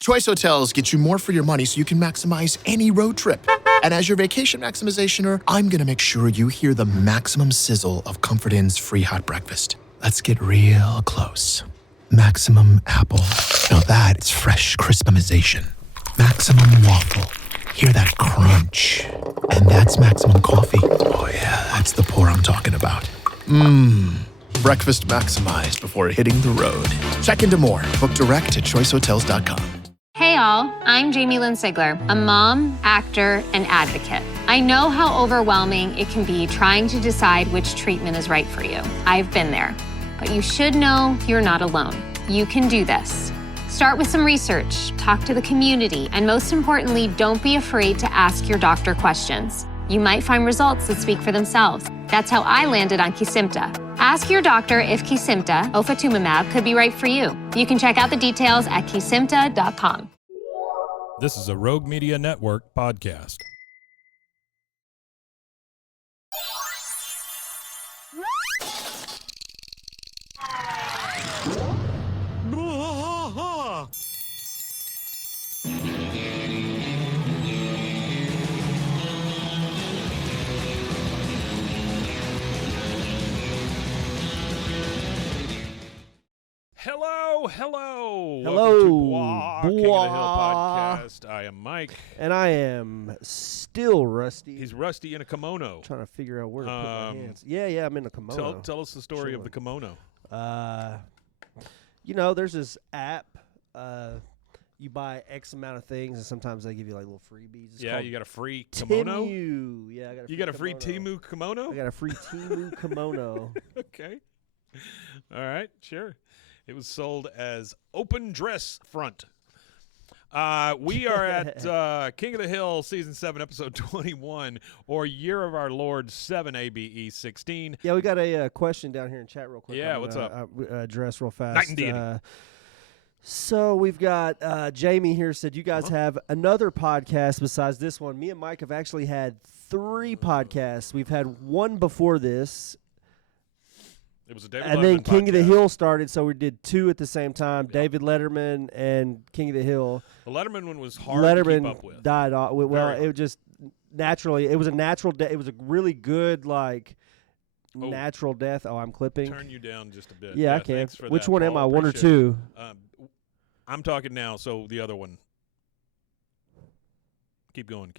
Choice Hotels get you more for your money so you can maximize any road trip. And as your vacation maximizationer, I'm going to make sure you hear the maximum sizzle of Comfort Inn's free hot breakfast. Let's get real close. Maximum apple. Now that's fresh crispimization. Maximum waffle. Hear that crunch. And that's maximum coffee. Oh yeah, that's the pour I'm talking about. Breakfast maximized before hitting the road. Check into more. Book direct at choicehotels.com. Hey all, I'm Jamie Lynn Sigler, a mom, actor, and advocate. I know how overwhelming it can be trying to decide which treatment is right for you. I've been there. But you should know you're not alone. You can do this. Start with some research, talk to the community, and most importantly, don't be afraid to ask your doctor questions. You might find results that speak for themselves. That's how I landed on Kesimpta. Ask your doctor if Kesimpta, ofatumumab, could be right for you. You can check out the details at kesimpta.com. This is a Rogue Media Network podcast. Hello. Welcome to Bois, King of the Hill podcast. I am Mike. And I am still rusty. He's rusty in a kimono. Trying to figure out where to put my hands. Yeah, I'm in a kimono. Tell us the story of the kimono. There's this app. You buy X amount of things, and sometimes they give you like little freebies. It's you got a free kimono? Temu. Yeah, You got a free Temu kimono? I got a free Temu kimono. Okay. All right, sure. It was sold as open dress front. We are at King of the Hill, Season 7, Episode 21, or Year of Our Lord 7 ABE 16. Yeah, we got a question down here in chat real quick. Yeah, what's up? Address real fast. Night and Deity. So we've got Jamie here said you guys have another podcast besides this one. Me and Mike have actually had 3 podcasts. We've had one before this. It was a David and Letterman then King podcast. of the Hill started, so we did 2 at the same time. Yep. David Letterman and King of the Hill. The Letterman one was hard to keep up with. Died off. Well, Very it was just naturally. It was a natural death. It was a really good natural death. Oh, I'm clipping. Turn you down just a bit. Yeah, I can. Thanks for Which that, one am Paul. I? 1 or Appreciate 2? I'm talking now, so the other one. Keep going.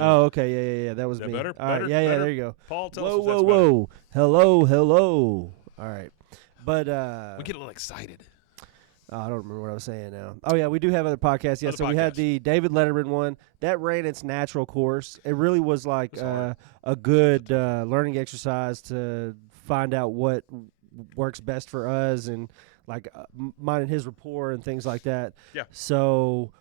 Oh, okay. Yeah. That was Is that me. better? All right. Better? Yeah. Better? There you go. Paul, tell Whoa, us if that's whoa. Hello. All right. But we get a little excited. I don't remember what I was saying now. Oh, yeah, we do have other podcasts. Yeah, Other so we had podcasts. the David Letterman one. That ran its natural course. It really was like It was hard. a good learning exercise to find out what works best for us and like mine and his rapport and things like that. Yeah. So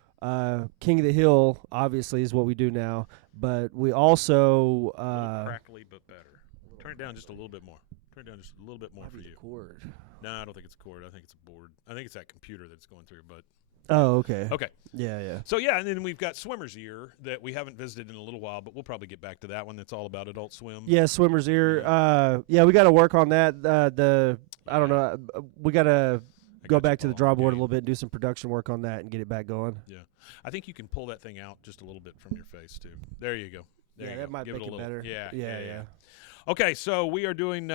King of the Hill, obviously, is what we do now. But we also a little crackly, but better. Turn it down just a little bit more. Turn it down just a little bit more for you. Cord. No, I don't think it's a cord. I think it's a board. I think it's that computer that's going through. But Oh, okay. okay. Yeah. So yeah, and then we've got Swimmer's Ear that we haven't visited in a little while, but we'll probably get back to that one. That's all about Adult Swim. Yeah, Swimmer's Ear. We got to work on that. I don't know. We got to go back to the drawing board a little bit and do some production work on that and get it back going. Yeah, I think you can pull that thing out just a little bit from your face too. There you go. There you that go. might Give make it a little better. Yeah. Okay, so we are doing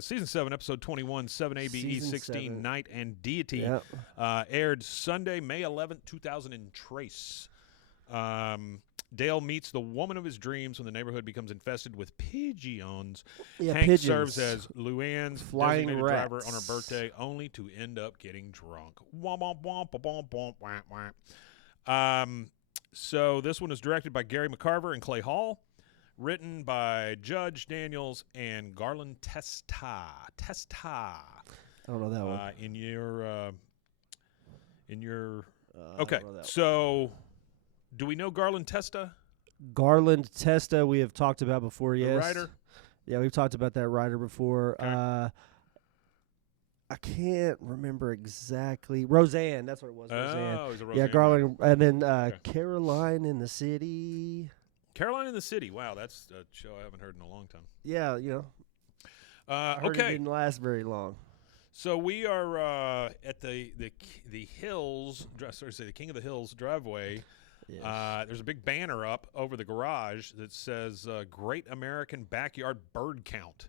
Season 7, Episode 21, 7 ABE Season 16, 7. Night and Deity. Yep. Aired Sunday, May 11th, 2000 and trace. Dale meets the woman of his dreams when the neighborhood becomes infested with pigeons. Yeah, Hank pigeons. serves as Luanne's Flying designated driver on her rats. birthday, only to end up getting drunk. Womp, womp, womp, womp, womp, womp, womp. So this one is directed by Gary McCarver and Clay Hall. Written by Judge Daniels and Garland Testa. I don't know that one. Okay, so do we know Garland Testa? Garland Testa we have talked about before, yes. The writer? Yeah, we've talked about that writer before. Okay. I can't remember exactly. Roseanne, that's what it was. Roseanne. Oh, it was a Yeah, Roseanne Garland, and then Okay. Caroline in the City. Caroline in the City. Wow, that's a show I haven't heard in a long time. Yeah, I heard it Okay, didn't last very long. So we are at the Hills, the King of the Hills driveway. Yes. There's a big banner up over the garage that says Great American Backyard Bird Count.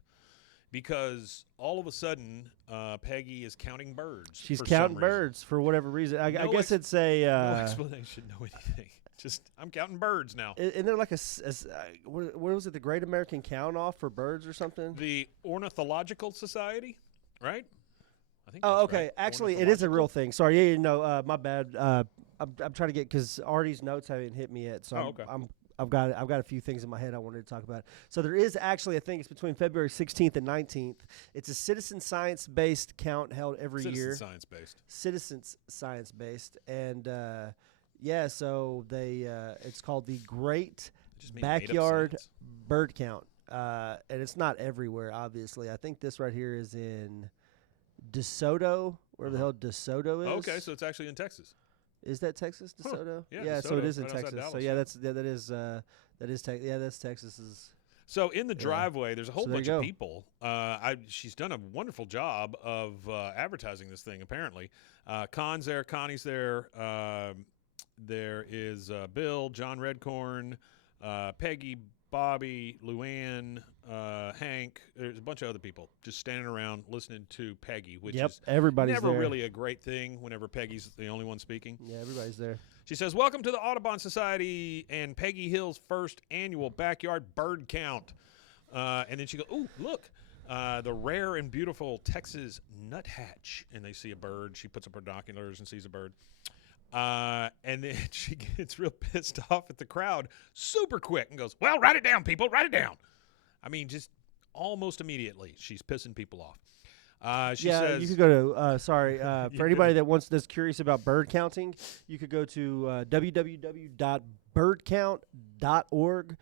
Because all of a sudden, Peggy is counting birds. She's for counting some reason. birds for whatever reason. I No guess it's a. No explanation, no anything. Just, I'm counting birds now. Isn't there like what was it? The Great American Count Off for birds or something? The Ornithological Society, right? I think. Oh, that's okay. right. Actually, it is a real thing. Sorry, yeah, no, my bad. I'm trying to get because Artie's notes haven't hit me yet, so okay. I've got a few things in my head I wanted to talk about. So there is actually a thing. It's between February 16th and 19th. It's a citizen science-based count held every year. Citizens science-based, and yeah. So they it's called the Great Backyard Bird Count, and it's not everywhere. Obviously, I think this right here is in DeSoto, where the hell DeSoto is. Okay, so it's actually in Texas. Is that Texas, DeSoto? Yeah, so it is in right outside Texas. Dallas, So yeah, that's Texas's. So in the driveway, there's a whole So there bunch you of go. people. She's done a wonderful job of advertising this thing. Apparently, Con's there, Connie's there. There is Bill, John Redcorn, Peggy, Bobby, Luanne, Hank. There's a bunch of other people just standing around listening to Peggy, which is everybody's never there. really a great thing whenever Peggy's the only one speaking. Yeah, everybody's there. She says, "Welcome to the Audubon Society and Peggy Hill's first annual backyard bird count." And then she goes, "Ooh, look, the rare and beautiful Texas nuthatch." And they see a bird. She puts up her binoculars and sees a bird. And then she gets real pissed off at the crowd super quick and goes, "Well, write it down, people, write it down." I mean, just almost immediately, she's pissing people off. She says, you could go to, for anybody that's curious about bird counting, you could go to www.birdcount.org.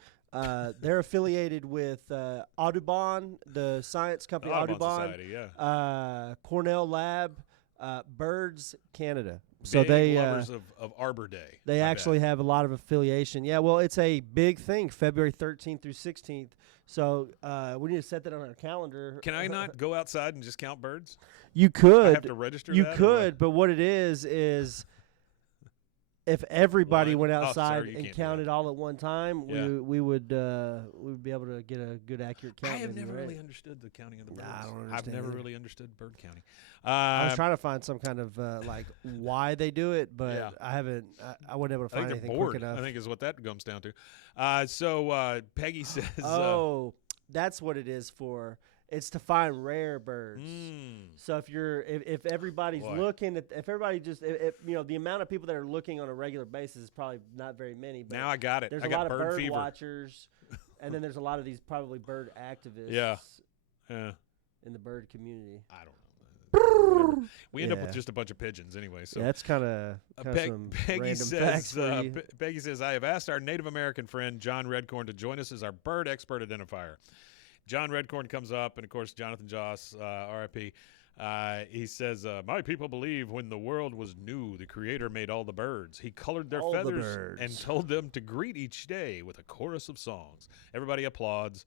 They're affiliated with Audubon, the science company Audubon, Society, Cornell Lab, Birds Canada. So they lovers of Arbor Day. They actually have a lot of affiliation. Yeah, well, it's a big thing, February 13th through 16th. So we need to set that on our calendar. Can I not go outside and just count birds? You could. I have to register You that, or could, but what it is if everybody went Well, outside you and can't do counted all at one time, Yeah. we would be able to get a good accurate count. I have maybe, never right? really understood the counting of the birds. Nah, I don't I've understand never either. really understood bird counting. I was trying to find some kind of like why they do it, but Yeah. I haven't. I wasn't able to I think find they're anything bored. quick enough. I think is what that comes down to. So Peggy says, Oh, that's what it is for. It's to find rare birds. So if everybody's Boy. looking at, if everybody just, if the amount of people that are looking on a regular basis is probably not very many. But now I got it. there's I a got lot of bird bird fever. watchers, and then there's a lot of these probably bird activists. Yeah. In the bird community. I don't know. Whatever. We end up with Yeah. just a bunch of pigeons anyway. So Yeah, that's kind of some Peggy random says, facts for you. Peggy says, "I have asked our Native American friend John Redcorn to join us as our bird expert identifier." John Redcorn comes up, and of course, Jonathan Joss, R.I.P. He says, "My people believe when the world was new, the Creator made all the birds. He colored their All the feathers birds. and told them to greet each day with a chorus of songs." Everybody applauds.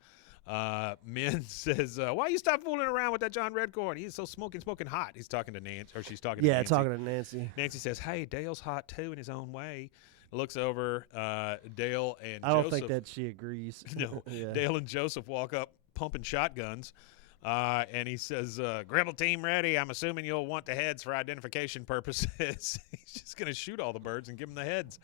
Min says, "Why you stop fooling around with that John Redcorn? He's so smoking hot." He's talking to Nancy, or she's talking to Nancy. talking to Nancy. Nancy says, "Hey, Dale's hot too in his own way." Looks over, Dale and I don't Joseph. think that she agrees. No, Yeah. Dale and Joseph walk up pumping shotguns, and he says, "Gribble team ready. I'm assuming you'll want the heads for identification purposes." He's just going to shoot all the birds and give them the heads.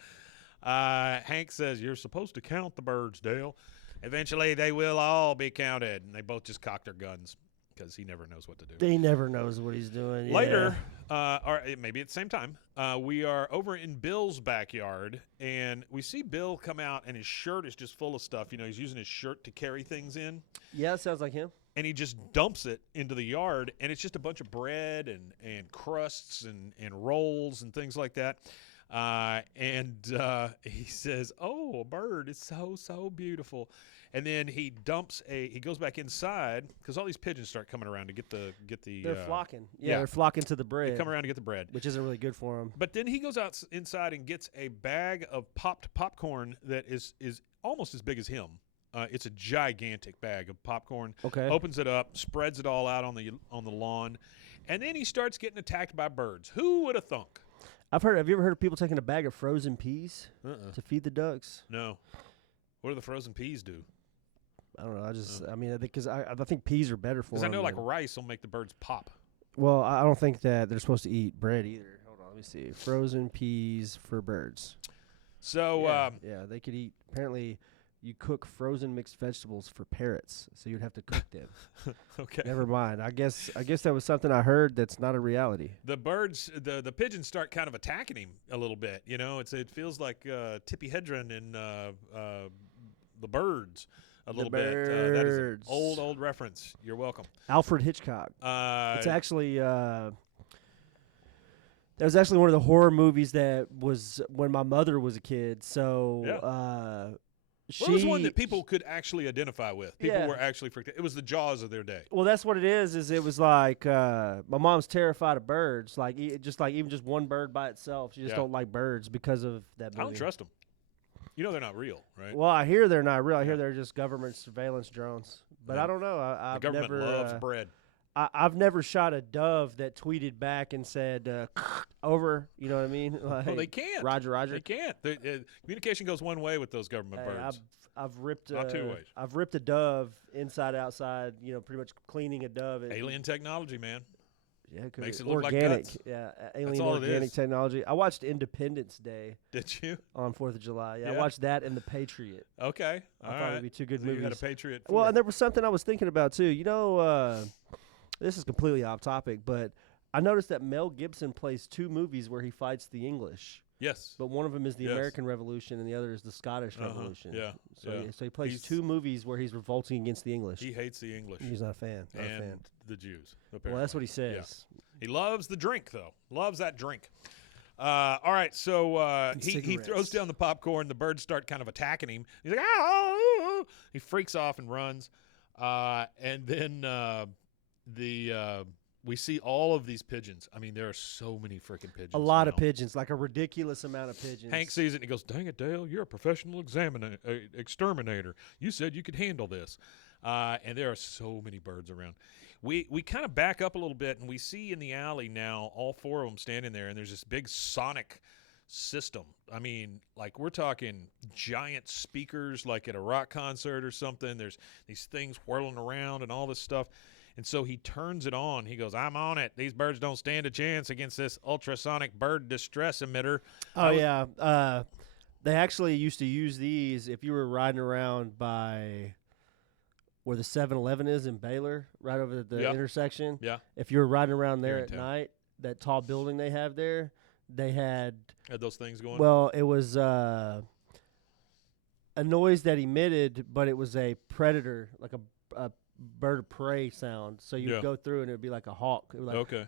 Hank says, "You're supposed to count the birds, Dale. Eventually, they will all be counted." And they both just cock their guns because he never knows what to do. He never knows what he's doing. Later, or maybe at the same time, we are over in Bill's backyard, and we see Bill come out, and his shirt is just full of stuff. He's using his shirt to carry things in, Yeah, sounds like him. and he just dumps it into the yard, and it's just a bunch of bread and crusts and rolls and things like that. He says, "Oh, a bird! It's so beautiful." And then he goes back inside because all these pigeons start coming around to get the. They're flocking. yeah. They're flocking to the bread. They come around to get the bread. Which isn't really good for them. But then he goes out inside and gets a bag of popped popcorn that is almost as big as him. It's a gigantic bag of popcorn. Okay. Opens it up, spreads it all out on the lawn, And then he starts getting attacked by birds. Who would have thunk? Have you ever heard of people taking a bag of frozen peas to feed the ducks? No. What do the frozen peas do? I don't know. I mean, because I think peas are better for them. Because I know like rice will make the birds pop. Well, I don't think that they're supposed to eat bread either. Hold on, let me see. Frozen peas for birds. So yeah, they could eat. Apparently, you cook frozen mixed vegetables for parrots, so you'd have to cook them. Okay. Never mind. I guess that was something I heard that's not a reality. The birds, the pigeons start kind of attacking him a little bit. You know, it feels like Tippi Hedren in The Birds a little bit. That is an old reference. You're welcome. Alfred Hitchcock. It's actually that was actually one of the horror movies that was when my mother was a kid. So it was one that people could actually identify with. People were actually freaked out. It was the Jaws of their day. Well, that's what it is. It was like my mom's terrified of birds. Like even just one bird by itself. She just don't like birds because of that movie. I don't trust them. You know they're not real, right? Well, I hear they're not real. I hear they're just government surveillance drones. But I don't know. The government loves bread. I've never shot a dove that tweeted back and said, over. You know what I mean? Like, well, they can't. Roger. They can't. Communication goes one way with those government birds. I've ripped not two ways. I've ripped a dove inside, outside, pretty much cleaning a dove. Alien technology, man. Yeah, makes it look organic. Like guts. Yeah, alien organic technology. I watched Independence Day. Did you? On 4th of July. Yeah, I watched that and The Patriot. Okay. I thought it would be two good movies. You had a Patriot. Well, and there was something I was thinking about too. This is completely off topic, but I noticed that Mel Gibson plays two movies where he fights the English. Yes. But one of them is the American Revolution, and the other is the Scottish Revolution. Yeah. So he plays two movies where he's revolting against the English. He hates the English. He's not a fan. And the Jews. Apparently. Well, that's what he says. Yeah. He loves the drink, though. Loves that drink. All right, so he throws down the popcorn. The birds start kind of attacking him. He's like, ah! He freaks off and runs. And then we see all of these pigeons. I mean, there are so many freaking pigeons. A lot of pigeons, like a ridiculous amount of pigeons. Hank sees it and he goes, dang it, Dale, you're a professional exterminator. You said you could handle this. And there are so many birds around. We kind of back up a little bit, and we see in the alley now all four of them standing there, and there's this big sonic system. I mean, like we're talking giant speakers like at a rock concert or something. There's these things whirling around and all this stuff. And so he turns it on. He goes, I'm on it. These birds don't stand a chance against this ultrasonic bird distress emitter. Oh, they actually used to use these if you were riding around by where the 7-Eleven is in Baylor, right over the intersection. Yeah. If you were riding around there at night, that tall building they have there, they had those things going? Well, it was a noise that emitted, but it was a predator, like a bird of prey sound. So you would go through and it would be like a hawk. It would like, okay.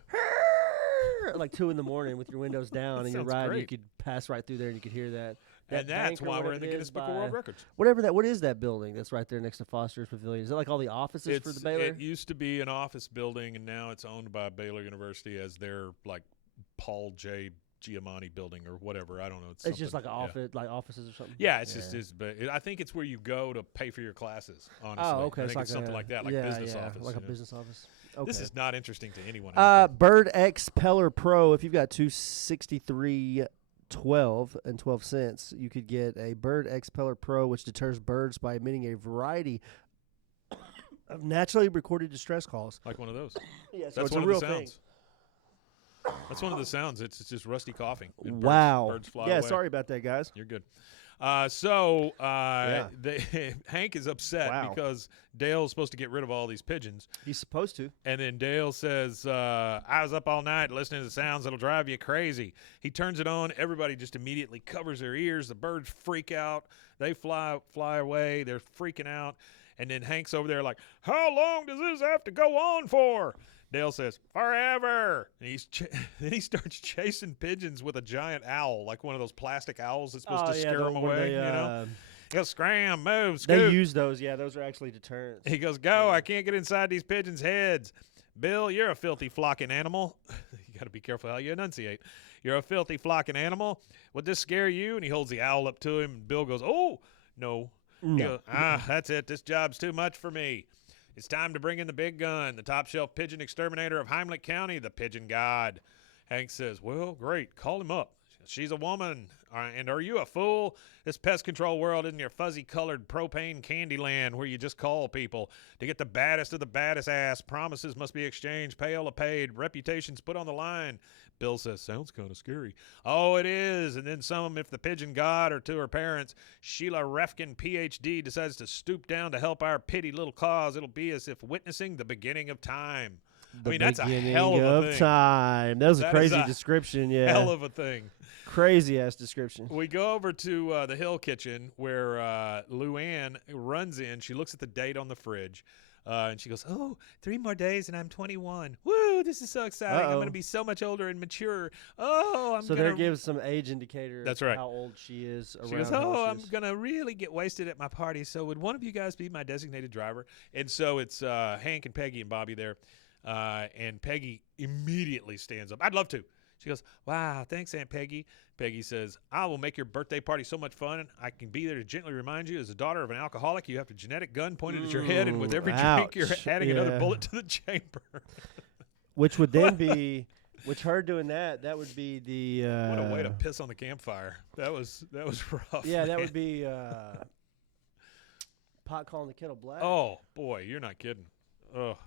Like 2 in the morning with your windows down and you're riding. Great. You could pass right through there and you could hear that. And that's why we're in the Guinness Book of World Records. What is that building that's right there next to Foster's Pavilion? Is it like all the offices for the Baylor? It used to be an office building, and now it's owned by Baylor University as their like Paul J. Giamatti building or whatever. I don't know. It's just like an office, like offices or something. Yeah, but I think it's where you go to pay for your classes. Honestly, oh, okay. I think it's something like that, like business office. Like a business office. Okay. This is not interesting to anyone. Bird X Peller Pro. If you've got $263.12 and 12 cents, you could get a Bird X Peller Pro, which deters birds by emitting a variety of naturally recorded distress calls. Like one of those. Yeah, so that's it's one a real of the sounds. thing. That's one of the sounds. It's just Rusty coughing. Wow. Birds fly away. Sorry about that, guys. You're good. Hank is upset because Dale's supposed to get rid of all these pigeons. He's supposed to. And then Dale says, I was up all night listening to the sounds that'll drive you crazy. He turns it on. Everybody just immediately covers their ears. The birds freak out. They fly away. They're freaking out. And then Hank's over there like, how long does this have to go on for? Dale says, forever. And then he starts chasing pigeons with a giant owl, like one of those plastic owls that's supposed to scare them away. He goes, scram, move, scoot. They use those. Yeah, those are actually deterrents. He goes, go. I can't get inside these pigeons' heads. Bill, you're a filthy flocking animal. You got to be careful how you enunciate. You're a filthy flocking animal. Would this scare you? And he holds the owl up to him. And Bill goes, oh, no. He goes, that's it. This job's too much for me. It's time to bring in the big gun, the top shelf pigeon exterminator of Heimlich County, the pigeon god. Hank says, well, great, call him up. She's a woman. And are you a fool? This pest control world isn't your fuzzy-colored propane candy land where you just call people. To get the baddest of the baddest ass, promises must be exchanged, payola paid, reputations put on the line. Bill says, sounds kind of scary. Oh, it is. And then some, if the pigeon god or to her parents, Sheila Refkin, Ph.D., decides to stoop down to help our pitty little cause, it'll be as if witnessing the beginning of time. I mean, that's a hell of a thing. Time. That was a crazy description, yeah. Hell of a thing. Crazy-ass description. We go over to the Hill Kitchen where Luanne runs in. She looks at the date on the fridge, and she goes, oh, 3 more days and I'm 21. Woo, this is so exciting. I'm going to be so much older and mature. Oh, So there gives some age indicator of how old she is. She goes, oh, I'm going to really get wasted at my party, so would one of you guys be my designated driver? And so it's Hank and Peggy and Bobby there. And Peggy immediately stands up. I'd love to. She goes, wow, thanks, Aunt Peggy. Peggy says, I will make your birthday party so much fun. I can be there to gently remind you, as a daughter of an alcoholic, you have a genetic gun pointed at your head, and with every drink, you're adding another bullet to the chamber. Which would then be, her doing that would be the. What a way to piss on the campfire. That was rough. Yeah, that would be pot calling the kettle black. Oh, boy, you're not kidding. Oh,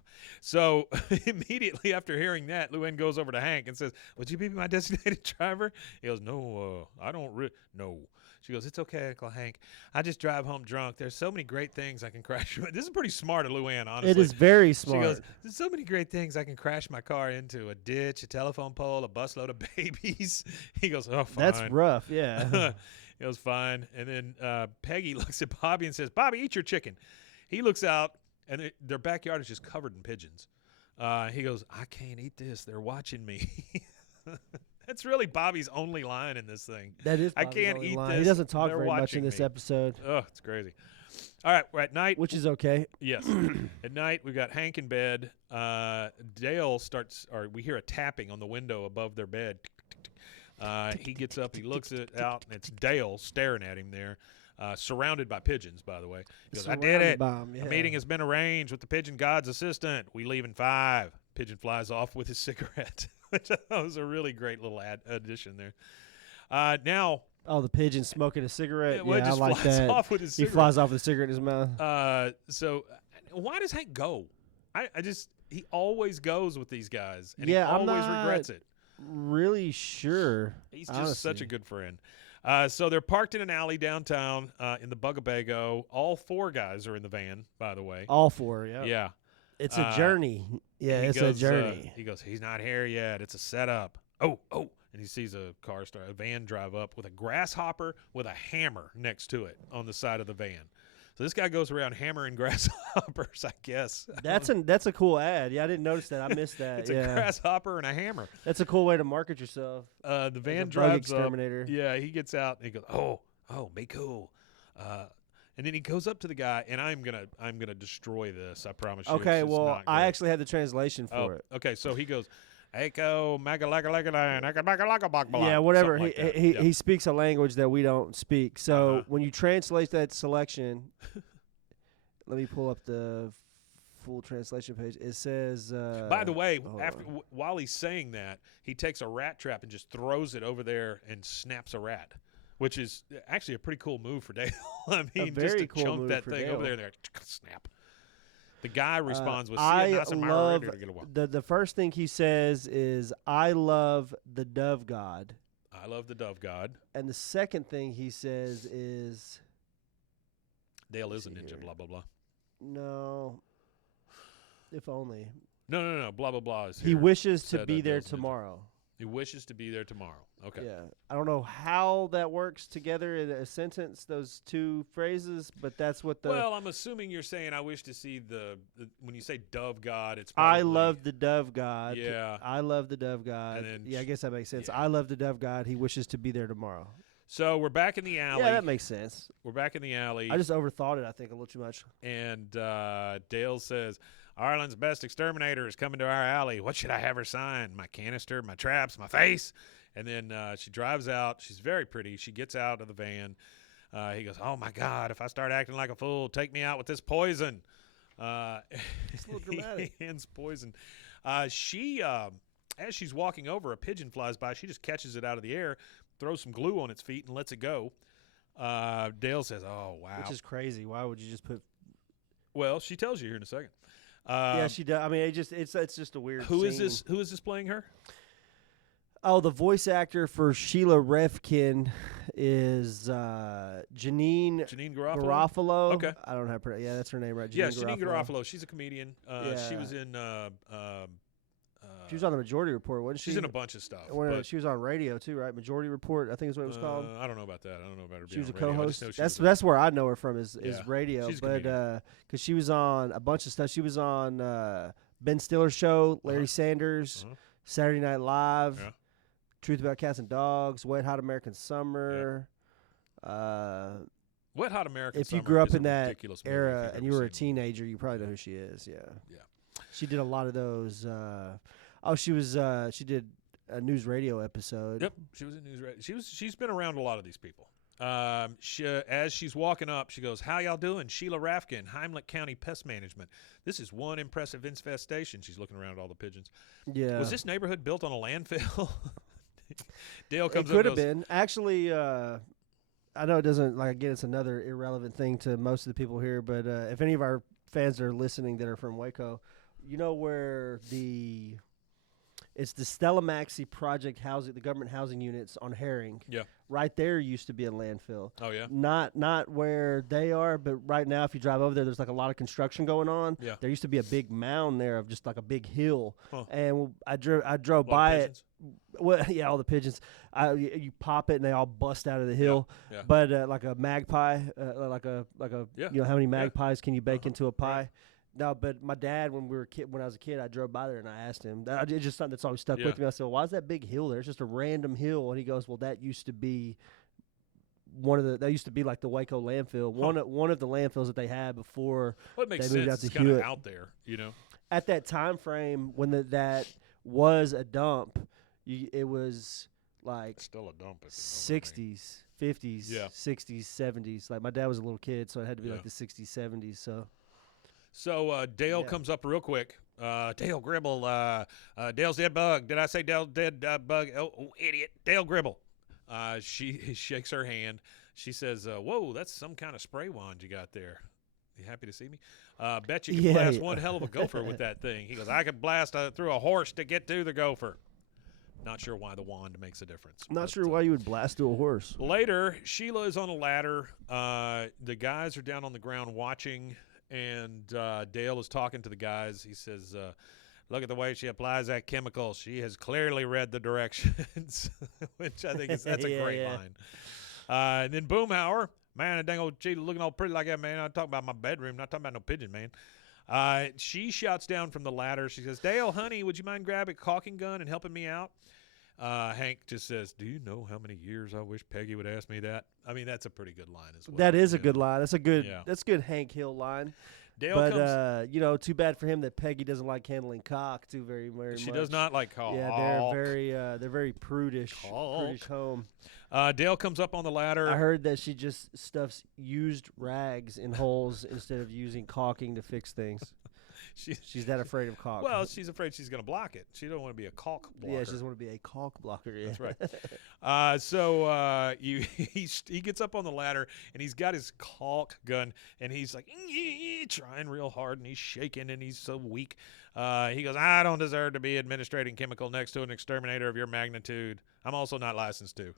so immediately after hearing that, Luanne goes over to Hank and says, would you be my designated driver? He goes, no, I don't no. She goes, it's okay, Uncle Hank. I just drive home drunk. There's so many great things I can crash. This is pretty smart of Luanne, honestly. It is very smart. She goes, there's so many great things I can crash my car into. A ditch, a telephone pole, a busload of babies. He goes, oh, fine. That's rough, yeah. He goes, fine. And then Peggy looks at Bobby and says, Bobby, eat your chicken. He looks out. And their backyard is just covered in pigeons. He goes, I can't eat this. They're watching me. That's really Bobby's only line in this thing. That is Bobby's I can't only eat line. this. He doesn't talk They're very much in this episode. Oh, it's crazy. All right, we're at night. Which is okay. Yes. At night, we've got Hank in bed. Dale starts, or we hear a tapping on the window above their bed. He gets up, he looks out, and it's Dale staring at him there. Surrounded by pigeons, by the way. He goes, I did it. A meeting has been arranged with the pigeon god's assistant. We leave in 5. Pigeon flies off with his cigarette, which I thought was a really great little addition there. Now. Oh, the pigeon smoking a cigarette? Yeah, I like that. Off with his cigarette. He flies off with a cigarette in his mouth. So why does Hank go? He always goes with these guys, and he always regrets it. Really sure. He's just such a good friend. So they're parked in an alley downtown in the Bugabago. All 4 guys are in the van, by the way. All 4, yeah. Yeah. It's a journey. Yeah, it's a journey. He goes, he's not here yet. It's a setup. Oh. And he sees a van drive up with a grasshopper with a hammer next to it on the side of the van. So this guy goes around hammering grasshoppers, I guess. That's a cool ad. Yeah, I didn't notice that. I missed that. It's a grasshopper and a hammer. That's a cool way to market yourself. The van drives up. Yeah, he gets out and he goes, oh, be cool. And then he goes up to the guy, and I'm gonna destroy this. I promise you. Okay, well, I actually had the translation for it. Okay, so he goes, Echo, yeah, whatever. He speaks a language that we don't speak. So when you translate that selection, let me pull up the full translation page. It says. By the way, while he's saying that, he takes a rat trap and just throws it over there and snaps a rat, which is actually a pretty cool move for Dale. I mean, just to chunk that thing over there and snap. The guy responds with, the first thing he says is, I love the dove god. I love the dove god. And the second thing he says is, Dale is a ninja, blah, blah, blah. No. If only. No. Blah, blah, blah is here. He wishes to be there tomorrow. He wishes to be there tomorrow. Okay. Yeah. I don't know how that works together in a sentence, those 2 phrases, but that's what the... Well, I'm assuming you're saying I wish to see the when you say dove god, it's probably... I love the dove god. Yeah. I love the dove god. And then yeah, I guess that makes sense. Yeah. I love the dove god. He wishes to be there tomorrow. So we're back in the alley. Yeah, that makes sense. We're back in the alley. I just overthought it, I think, a little too much. And Dale says, Ireland's best exterminator is coming to our alley. What should I have her sign? My canister, my traps, my face? And then she drives out. She's very pretty. She gets out of the van. He goes, oh, my God, if I start acting like a fool, take me out with this poison. It's a little dramatic. Hands poison. She, as she's walking over, a pigeon flies by. She just catches it out of the air, throws some glue on its feet, and lets it go. Dale says, "Oh wow," which is crazy. Why would you just put? Well, she tells you here in a second. Yeah, she does. I mean, it's just a weird. Who scene. is this? Who is this playing her? Oh, the voice actor for Sheila Refkin is Janine Garofalo. Okay, I don't have. Yeah, that's her name, right? Janine Garofalo. She's a comedian. She was in. She was on the Majority Report, wasn't she? She's in a bunch of stuff. She was on radio too, right? Majority Report, I think is what it was called. I don't know about that. I don't know about her. She was a radio. co-host. That's where I know her from is radio. She's but because she was on a bunch of stuff. She was on Ben Stiller's show, Larry Sanders, Saturday Night Live, Truth About Cats and Dogs, Wet Hot American Summer. Wet Hot American If Summer you grew up is in a that ridiculous movie era if and you've you were ever a seen teenager, you probably know who she is. Yeah. Yeah. She did a lot of those. She did a news radio episode. Yep, she was in news radio. She's been around a lot of these people. As she's walking up, she goes, "How y'all doing? Sheila Rafkin, Heimlich County Pest Management. This is one impressive infestation." She's looking around at all the pigeons. Yeah. Was this neighborhood built on a landfill? Dale comes up. It could have been. Actually, I know it doesn't. Like again, it's another irrelevant thing to most of the people here. But if any of our fans are listening that are from Waco, you know where it's the Stella Maxi Project housing, the government housing units on Herring. Yeah. Right there used to be a landfill. Oh, yeah? Not where they are, but right now if you drive over there's like a lot of construction going on. Yeah. There used to be a big mound there of just like a big hill. Huh. And I drove by it. Well, yeah, all the pigeons. You pop it and they all bust out of the hill. Yeah. But like a magpie, like a you know how many magpies can you bake into a pie? Right. No, but my dad, when I was a kid, I drove by there and I asked him. It's just something that's always stuck with me. I said, well, "Why is that big hill there? It's just a random hill." And he goes, "Well, that used to be that used to be like the Waco landfill, one of the landfills that they had before they moved out to Hewitt. Kind of out there, you know. At that time frame when that was a dump, it was like still a dump. 60s, 50s, 60s, 70s. Like my dad was a little kid, so it had to be like the 60s, 70s. So Dale comes up real quick. Dale Gribble. Dale's dead bug. Did I say Dale dead bug? Oh, idiot. Dale Gribble. She shakes her hand. She says, "Whoa, that's some kind of spray wand you got there. You happy to see me? Bet you can blast one hell of a gopher with that thing." He goes, "I could blast through a horse to get to the gopher." Not sure why the wand makes a difference. Not sure why you would blast through a horse. Later, Sheila is on a ladder. The guys are down on the ground watching. And Dale is talking to the guys. He says, "Look at the way she applies that chemical. She has clearly read the directions," which I think that's a great line. And then Boomhauer, "Man, that dang old cheetah looking all pretty like that, man. I'm talking about my bedroom, not talking about no pigeon, man." She shouts down from the ladder. She says, "Dale, honey, would you mind grabbing a caulking gun and helping me out?" Hank just says, "Do you know how many years I wish Peggy would ask me that?" I mean, that's a pretty good line as well. That is a good line. That's a good Hank Hill line. Dale comes, too bad for him that Peggy doesn't like handling cock too very much. She does not like cock. Yeah, they're very prudish. Prudish home. Dale comes up on the ladder. I heard that she just stuffs used rags in holes instead of using caulking to fix things. She's that afraid of caulk. Well, she's afraid she's going to block it. She don't want to be a caulk blocker. Yeah, she doesn't want to be a caulk blocker. Yeah. That's right. So he gets up on the ladder, and he's got his caulk gun, and he's like trying real hard, and he's shaking, and he's so weak. He goes, "I don't deserve to be administrating chemical next to an exterminator of your magnitude. I'm also not licensed to."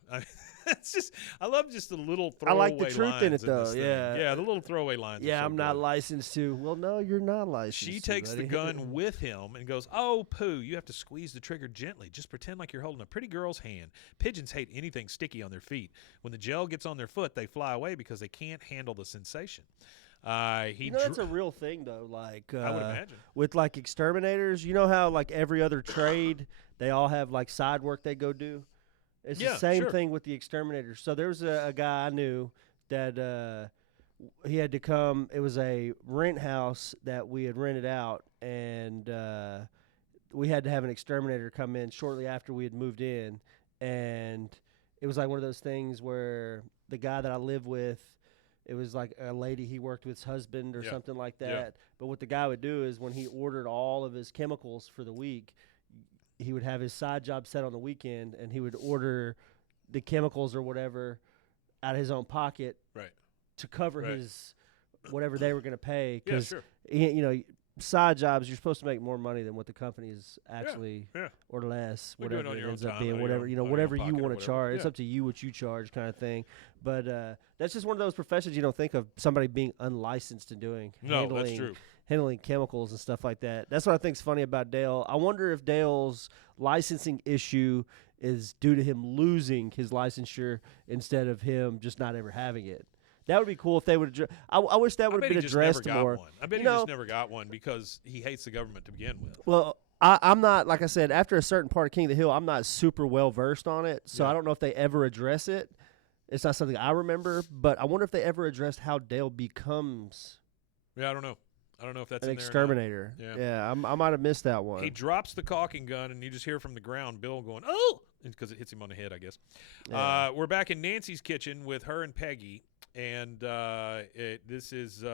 I love just the little throwaway lines. I like the truth in it, though. Yeah, the little throwaway lines. Yeah, I'm not licensed to. Well, no, you're not licensed. She takes the gun with him and goes, "Oh, Pooh, you have to squeeze the trigger gently. Just pretend like you're holding a pretty girl's hand. Pigeons hate anything sticky on their feet. When the gel gets on their foot, they fly away because they can't handle the sensation." That's a real thing, though. Like I would imagine with like exterminators. You know how like every other trade, they all have like side work they go do. It's the same thing with the exterminators. So there was a guy I knew that he had to come. It was a rent house that we had rented out, and we had to have an exterminator come in shortly after we had moved in. And it was like one of those things where the guy that I live with, It was like a lady he worked with's husband or something like that. Yeah. But what the guy would do is when he ordered all of his chemicals for the week, he would have his side job set on the weekend, and he would order the chemicals or whatever out of his own pocket to cover his whatever they were going to pay. Because, side jobs, you're supposed to make more money than what the company is actually, or less, whatever it ends up being, whatever whatever you want to charge. It's up to you what you charge, kind of thing. But that's just one of those professions you don't think of somebody being unlicensed and doing. No, that's true. Handling chemicals and stuff like that. That's what I think is funny about Dale. I wonder if Dale's licensing issue is due to him losing his licensure instead of him just not ever having it. That would be cool if they would. I wish that would have been addressed more. I bet he just never got one because he hates the government to begin with. Well, I'm not, like I said, after a certain part of King of the Hill, I'm not super well versed on it, so I don't know if they ever address it. It's not something I remember, but I wonder if they ever addressed how Dale becomes. Yeah, I don't know. I don't know if that's an in exterminator. Yeah, I might have missed that one. He drops the caulking gun, and you just hear from the ground Bill going, "Oh!" because it hits him on the head, I guess. Yeah. We're back in Nancy's kitchen with her and Peggy, and this is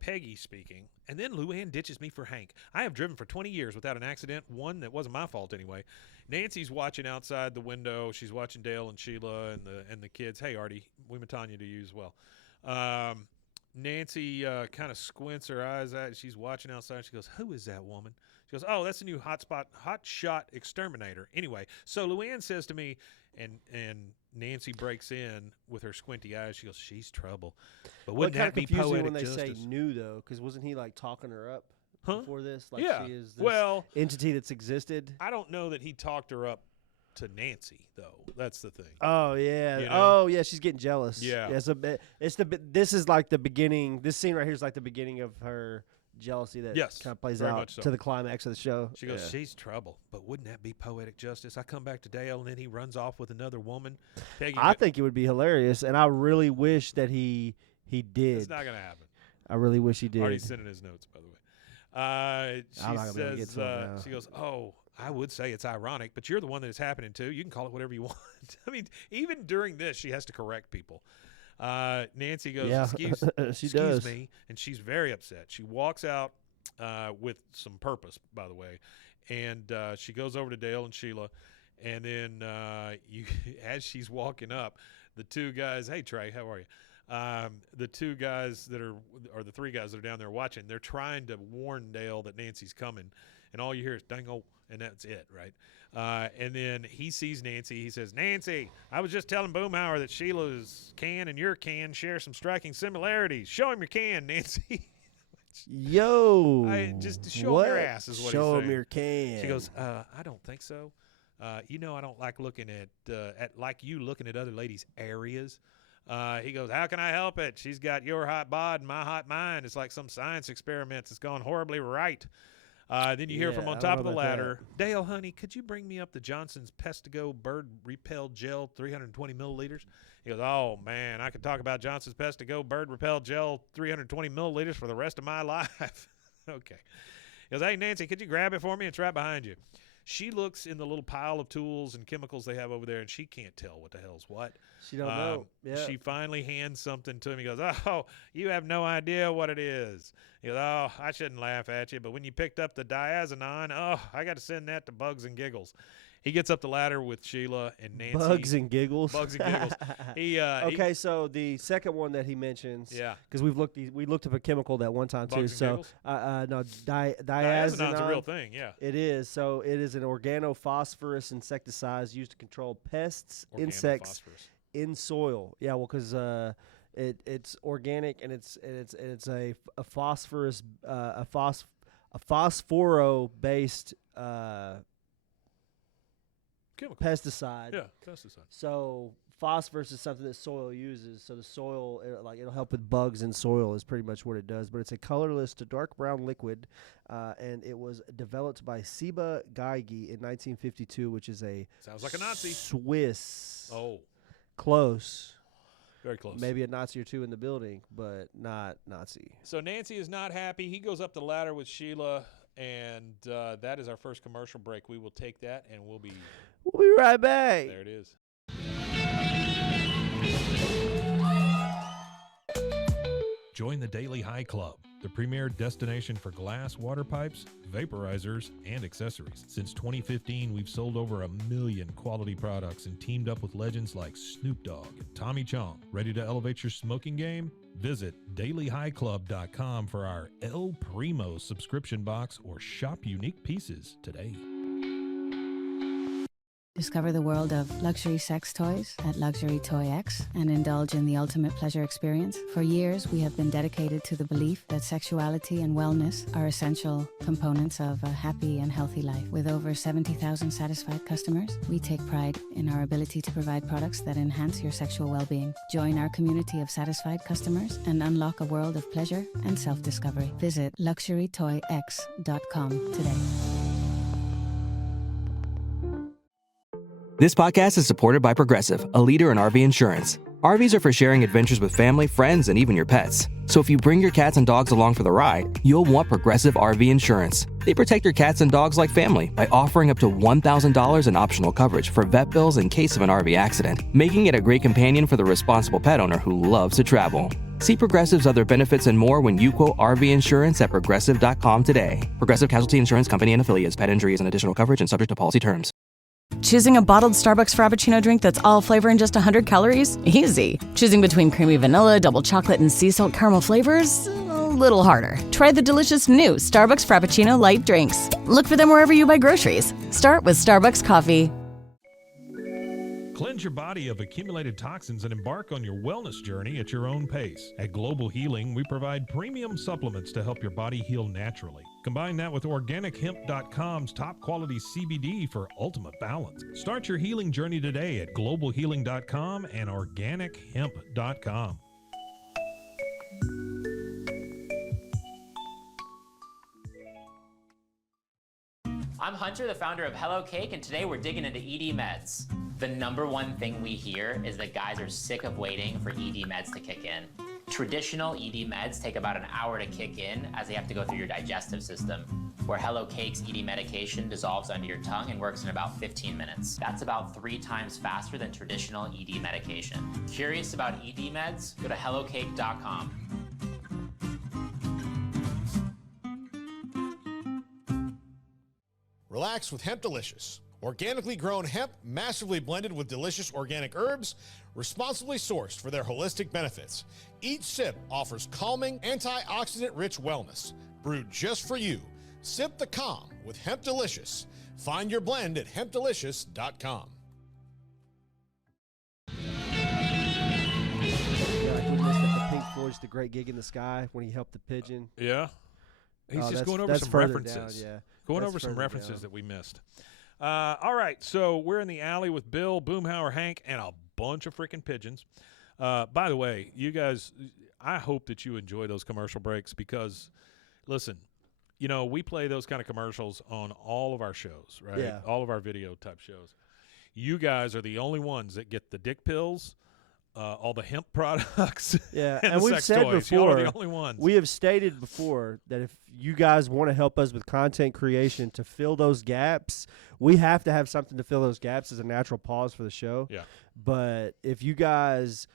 Peggy speaking. And then Luanne ditches me for Hank. I have driven for 20 years without an accident, one that wasn't my fault anyway. Nancy's watching outside the window. She's watching Dale and Sheila and the kids. Hey, Artie, we Matanya to you as well. Nancy kind of squints her eyes out. She's watching outside. She goes, "Who is that woman?" She goes, "Oh, that's the new hot shot exterminator." Anyway, so Luanne says to me, and Nancy breaks in with her squinty eyes. She goes, "She's trouble." But wouldn't that be poetic when they justice? say new, though? Because wasn't he like talking her up before this? Like she is this entity that's existed? I don't know that he talked her up to Nancy, though. That's the thing. Oh yeah. Oh yeah. She's getting jealous. Yeah. This is like the beginning. This scene right here is like the beginning of her jealousy that kind of plays out to the climax of the show. She goes, "She's trouble, but wouldn't that be poetic justice? I come back to Dale, and then he runs off with another woman." Peggy, I think it would be hilarious, and I really wish that he did. It's not going to happen. I really wish he did. Already sending his notes, by the way. She goes, "Oh, I would say it's ironic, but you're the one that it's happening to. You can call it whatever you want." I mean, even during this, she has to correct people. Nancy goes, excuse me, and she's very upset. She walks out with some purpose, by the way, and she goes over to Dale and Sheila, and then as she's walking up, the two guys, "Hey, Trey, how are you?" The two guys or the three guys that are down there watching, they're trying to warn Dale that Nancy's coming, and all you hear is "dango," and that's it, right? And then he sees Nancy. He says, "Nancy, I was just telling Boomhauer that Sheila's can and your can share some striking similarities. Show him your can, Nancy." Just show him your ass is what show he's saying. Him your can. She goes, "I don't think so. I don't like looking at like you looking at other ladies' areas." He goes, "How can I help it? She's got your hot bod and my hot mind. It's like some science experiment that's gone horribly right." Then you hear from on top of the ladder, "Dale, honey, could you bring me up the Johnson's Pestigo Bird Repel Gel 320 milliliters?" He goes, "Oh, man, I could talk about Johnson's Pestigo Bird Repel Gel 320 milliliters for the rest of my life." Okay. He goes, "Hey, Nancy, could you grab it for me? It's right behind you." She looks in the little pile of tools and chemicals they have over there, and she can't tell what the hell's what. She don't know. Yeah. She finally hands something to him. He goes, "Oh, you have no idea what it is." He goes, "Oh, I shouldn't laugh at you, but when you picked up the diazinon, I got to send that to Bugs and Giggles." He gets up the ladder with Sheila and Nancy. Bugs and Giggles. Bugs and Giggles. So the second one that he mentions, because we looked up a chemical that one time Bugs too. And no, diazinon's a real thing. Yeah, it is. So it is an organophosphorus insecticide used to control pests, insects in soil. Yeah, well, because it's organic and it's a phosphorus a phosphoro based chemical. Pesticide. Yeah, pesticide. So phosphorus is something that soil uses. So the soil, it'll help with bugs in soil is pretty much what it does. But it's a colorless to dark brown liquid, and it was developed by Seba Geigy in 1952, which is sounds like a Nazi. Swiss. Oh, close. Very close. Maybe a Nazi or two in the building, but not Nazi. So Nancy is not happy. He goes up the ladder with Sheila, and that is our first commercial break. We will take that, and we'll be right back. There it is. Join the Daily High Club, the premier destination for glass water pipes, vaporizers, and accessories. Since 2015, we've sold over 1 million quality products and teamed up with legends like Snoop Dogg and Tommy Chong. Ready to elevate your smoking game? Visit dailyhighclub.com for our El Primo subscription box or shop unique pieces today. Discover the world of luxury sex toys at Luxury Toy X and indulge in the ultimate pleasure experience. For years, we have been dedicated to the belief that sexuality and wellness are essential components of a happy and healthy life. With over 70,000 satisfied customers, we take pride in our ability to provide products that enhance your sexual well-being. Join our community of satisfied customers and unlock a world of pleasure and self-discovery. Visit luxurytoyx.com today. This podcast is supported by Progressive, a leader in RV insurance. RVs are for sharing adventures with family, friends, and even your pets. So if you bring your cats and dogs along for the ride, you'll want Progressive RV insurance. They protect your cats and dogs like family by offering up to $1,000 in optional coverage for vet bills in case of an RV accident, making it a great companion for the responsible pet owner who loves to travel. See Progressive's other benefits and more when you quote RV insurance at Progressive.com today. Progressive Casualty Insurance Company and affiliates. Pet injuries and additional coverage and subject to policy terms. Choosing a bottled Starbucks Frappuccino drink that's all flavor and just 100 calories? Easy. Choosing between creamy vanilla, double chocolate, and sea salt caramel flavors? A little harder. Try the delicious new Starbucks Frappuccino light drinks. Look for them wherever you buy groceries. Start with Starbucks coffee. Cleanse your body of accumulated toxins and embark on your wellness journey at your own pace. At Global Healing, we provide premium supplements to help your body heal naturally. Combine that with OrganicHemp.com's top quality CBD for ultimate balance. Start your healing journey today at GlobalHealing.com and OrganicHemp.com. I'm Hunter, the founder of Hello Cake, and today we're digging into ED meds. The number one thing we hear is that guys are sick of waiting for ED meds to kick in. Traditional ED meds take about an hour to kick in as they have to go through your digestive system, where Hello Cake's ED medication dissolves under your tongue and works in about 15 minutes. That's about 3 times faster than traditional ED medication. Curious about ED meds? Go to hellocake.com. Relax with Hemp Delicious. Organically grown hemp, massively blended with delicious organic herbs, responsibly sourced for their holistic benefits. Each sip offers calming, antioxidant-rich wellness. Brewed just for you. Sip the calm with Hemp Delicious. Find your blend at hempdelicious.com. Yeah, like we missed the Pink Floyd's The Great Gig in the Sky when he helped the pigeon. Yeah. He's just going over some references. Down, yeah. Going over some references that we missed. All right, so we're in the alley with Bill, Boomhauer, Hank, and a bunch of freaking pigeons. By the way, you guys, I hope that you enjoy those commercial breaks because, listen, you know, we play those kind of commercials on all of our shows, right? Yeah. All of our video type shows. You guys are the only ones that get the dick pills, all the hemp products, yeah, and we've sex said toys. before, Y'all are the only ones. We have stated before that if you guys want to help us with content creation to fill those gaps, we have to have something to fill those gaps as a natural pause for the show. Yeah. But if you guys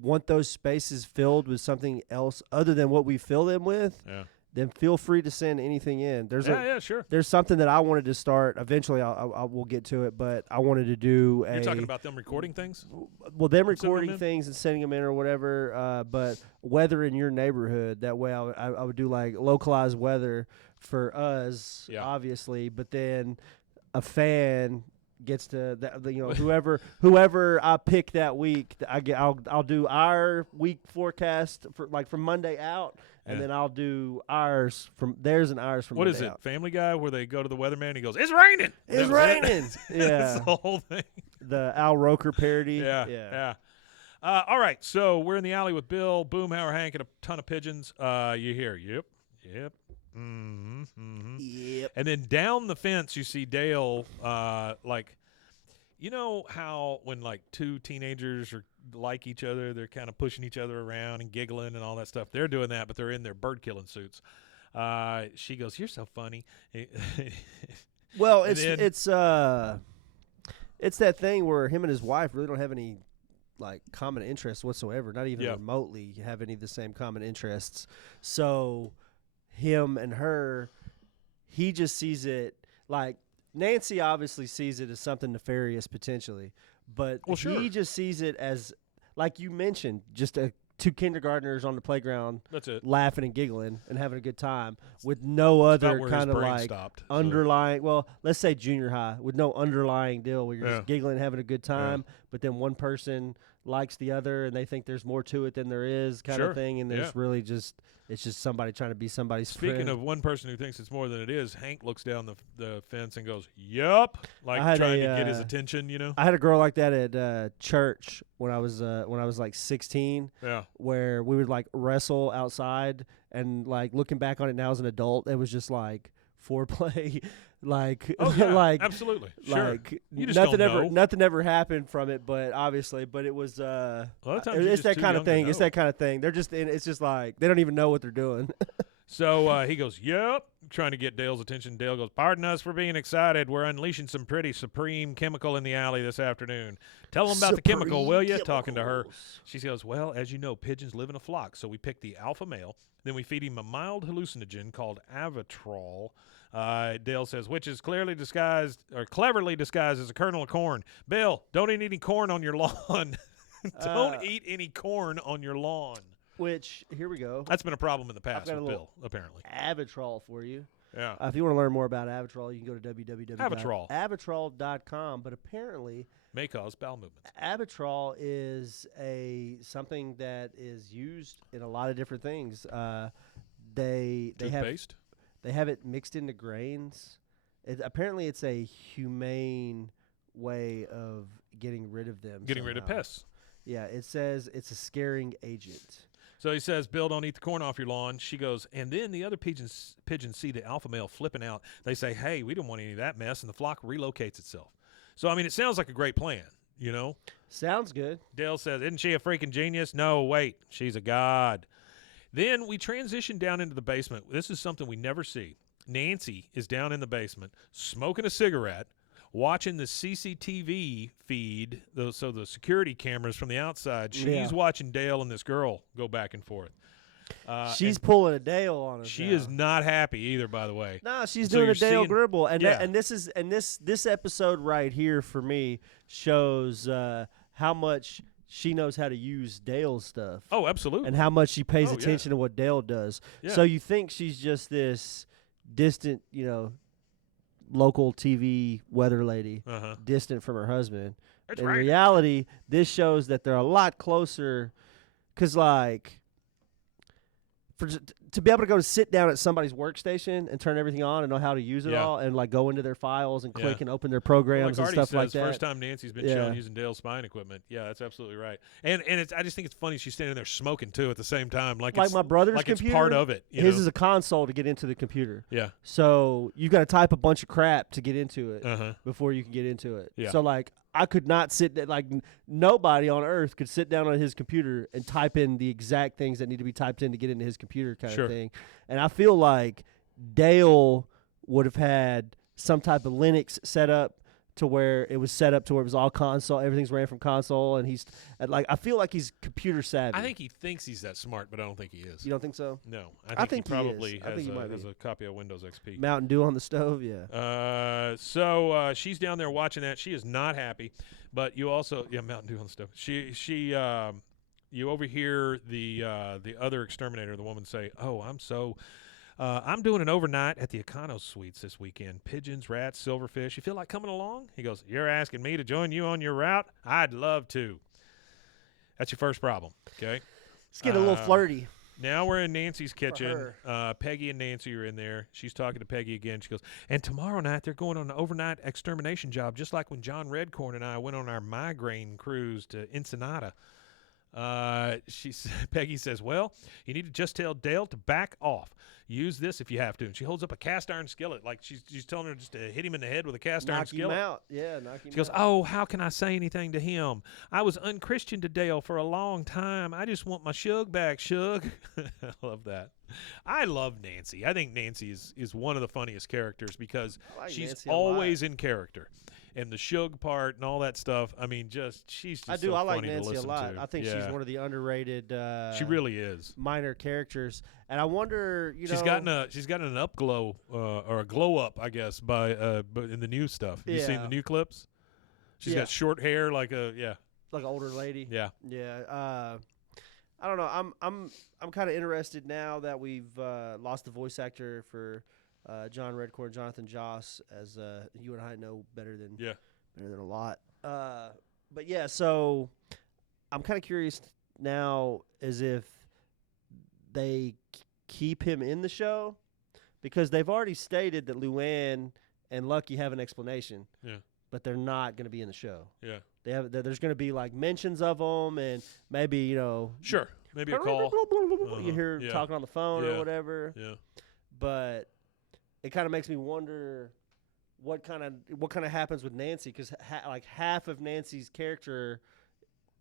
want those spaces filled with something else other than what we fill them with, then feel free to send anything in. Sure. There's something that I wanted to start. Eventually, I will get to it, but I wanted to do You're talking about them recording things? Well, them recording things and sending them in or whatever, but weather in your neighborhood. That way I would do like localized weather for us, obviously, but then a fan gets to whoever I pick that week. I'll do our week forecast for like from Monday out. And then I'll do ours from theirs and ours from. What Monday is it? out. Family Guy, where they go to the weatherman and he goes, "It's raining. It's raining." Yeah, that's the whole thing. The Al Roker parody. Yeah. All right, so we're in the alley with Bill, Boomhauer, Hank, and a ton of pigeons. You hear? Yep. Yep. And then down the fence, you see Dale. Like, you know how when like two teenagers are like each other, they're kind of pushing each other around and giggling and all that stuff. They're doing that, but they're in their bird killing suits. She goes, "You're so funny." Well, it's that thing where him and his wife really don't have any like common interests whatsoever, not even remotely have any of the same common interests. So him and her, he just sees it like Nancy obviously sees it as something nefarious potentially, but he just sees it as, like you mentioned, just two kindergartners on the playground. That's it. Laughing and giggling and having a good time with no other kind of like underlying, well, let's say junior high, with no underlying deal where you're just giggling and having a good time, but then one person likes the other and they think there's more to it than there is kind of thing, and there's really just it's just somebody trying to be somebody's friend. Speaking of one person who thinks it's more than it is, Hank looks down the fence and goes, "Yup," like trying to get his attention. You know, I had a girl like that at church when I was like 16. Yeah, where we would like wrestle outside, and like looking back on it now as an adult, it was just like foreplay. Like, like absolutely, sure. Like you just nothing ever happened from it, but it was. It's that kind of thing. It's that kind of thing. They're just it's just like they don't even know what they're doing. So he goes, "Yep," trying to get Dale's attention. Dale goes, "Pardon us for being excited. We're unleashing some pretty supreme chemical in the alley this afternoon. Tell them about the chemical, will you?" Talking to her, she goes, "Well, as you know, pigeons live in a flock, so we pick the alpha male. Then we feed him a mild hallucinogen called Avitrol." Dale says, which is cleverly disguised as a kernel of corn. Bill, don't eat any corn on your lawn. Don't eat any corn on your lawn. Which, here we go. That's been a problem in the past with Bill, apparently. Avitrol for you. Yeah. If you want to learn more about Avitrol, you can go to Avitrol. Avitrol.com. But apparently, may cause bowel movements. Avitrol is something that is used in a lot of different things. They have it mixed into grains. Apparently, it's a humane way of getting rid of them. Getting rid of pests. Yeah, it says it's a scaring agent. So he says, "Bill, don't eat the corn off your lawn." She goes, and then the other pigeons see the alpha male flipping out. They say, "Hey, we don't want any of that mess," and the flock relocates itself. So, I mean, it sounds like a great plan, you know? Sounds good. Dale says, "Isn't she a freaking genius?" "No, wait, she's a god." Then we transition down into the basement. This is something we never see. Nancy is down in the basement smoking a cigarette, watching the CCTV feed, so the security cameras from the outside. She's watching Dale and this girl go back and forth. She's pulling a Dale on us. She is not happy either, by the way. No, she's doing a Dale Gribble, and this episode right here for me shows how much she knows how to use Dale's stuff. Oh, absolutely. And how much she pays attention to what Dale does. Yeah. So you think she's just this distant, local TV weather lady, distant from her husband. That's In right. reality, this shows that they're a lot closer, because, like, to be able to go to sit down at somebody's workstation and turn everything on and know how to use it all and like go into their files and click and open their programs and stuff like that. First time Nancy's been shown using Dale's spine equipment. Yeah, that's absolutely right. And I just think it's funny she's standing there smoking too at the same time, like my brother's like computer. It's part of it. His is a console to get into the computer. Yeah. So you got to type a bunch of crap to get into it before you can get into it. Yeah. So like I could not sit like nobody on earth could sit down on his computer and type in the exact things that need to be typed in to get into his computer kind of thing. And I feel like Dale would have had some type of Linux set up to where it was set up to where it was all console, everything's ran from console, and he's like, I feel like he's computer savvy. I think he thinks he's that smart, but I don't think he is. You don't think so? No, I think he probably has a copy of Windows XP. Mountain Dew on the stove, yeah. So she's down there watching that. She is not happy, but you also Mountain Dew on the stove. You overhear the other exterminator, the woman, say, "Oh, I'm doing an overnight at the Econo Suites this weekend. Pigeons, rats, silverfish. You feel like coming along?" He goes, "You're asking me to join you on your route? I'd love to." That's your first problem, okay? It's getting a little flirty. Now we're in Nancy's kitchen. Peggy and Nancy are in there. She's talking to Peggy again. She goes, "And tomorrow night they're going on an overnight extermination job, just like when John Redcorn and I went on our migraine cruise to Ensenada." Peggy says, "Well, you need to just tell Dale to back off. Use this if you have to." And she holds up a cast iron skillet, like she's telling her just to hit him in the head with a cast iron skillet. Knock him out. Yeah, knock him out. She goes, "Oh, how can I say anything to him? I was unchristian to Dale for a long time. I just want my Shug back, Shug." I love that. I love Nancy. I think Nancy is one of the funniest characters because she's always in character. and the Suge part and all that stuff. I mean, she's just so I like funny Nancy to a listen lot. to. I think she's one of the underrated. She really is. Minor characters, and I wonder, she's gotten an up glow or a glow up, I guess, but in the new stuff. Have you seen the new clips? She's got short hair, like an older lady. Yeah, yeah. I don't know. I'm kind of interested now that we've lost the voice actor for John Redcorn, Jonathan Joss, as you and I know better than a lot. But yeah, so I'm kind of curious now as if they keep him in the show, because they've already stated that Luanne and Lucky have an explanation. Yeah. But they're not going to be in the show. Yeah. There's going to be like mentions of them, and maybe sure, maybe a call. You hear talking on the phone or whatever. Yeah. But it kind of makes me wonder what kind of happens with Nancy, because like half of Nancy's character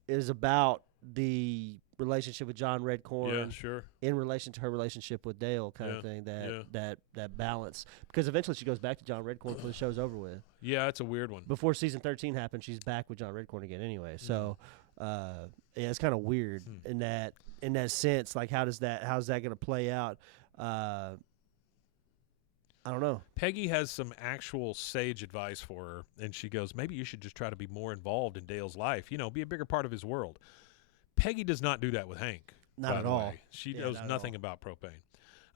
is about the relationship with John Redcorn. Yeah, sure. In relation to her relationship with Dale, kind of thing. That balance, because eventually she goes back to John Redcorn before the show's over with. Yeah, it's a weird one. Before season 13 happened, she's back with John Redcorn again anyway. So, it's kind of weird in that sense. Like, how's that going to play out? I don't know. Peggy has some actual sage advice for her, and she goes, maybe you should just try to be more involved in Dale's life. Be a bigger part of his world. Peggy does not do that with Hank. Not at all. She knows nothing about propane.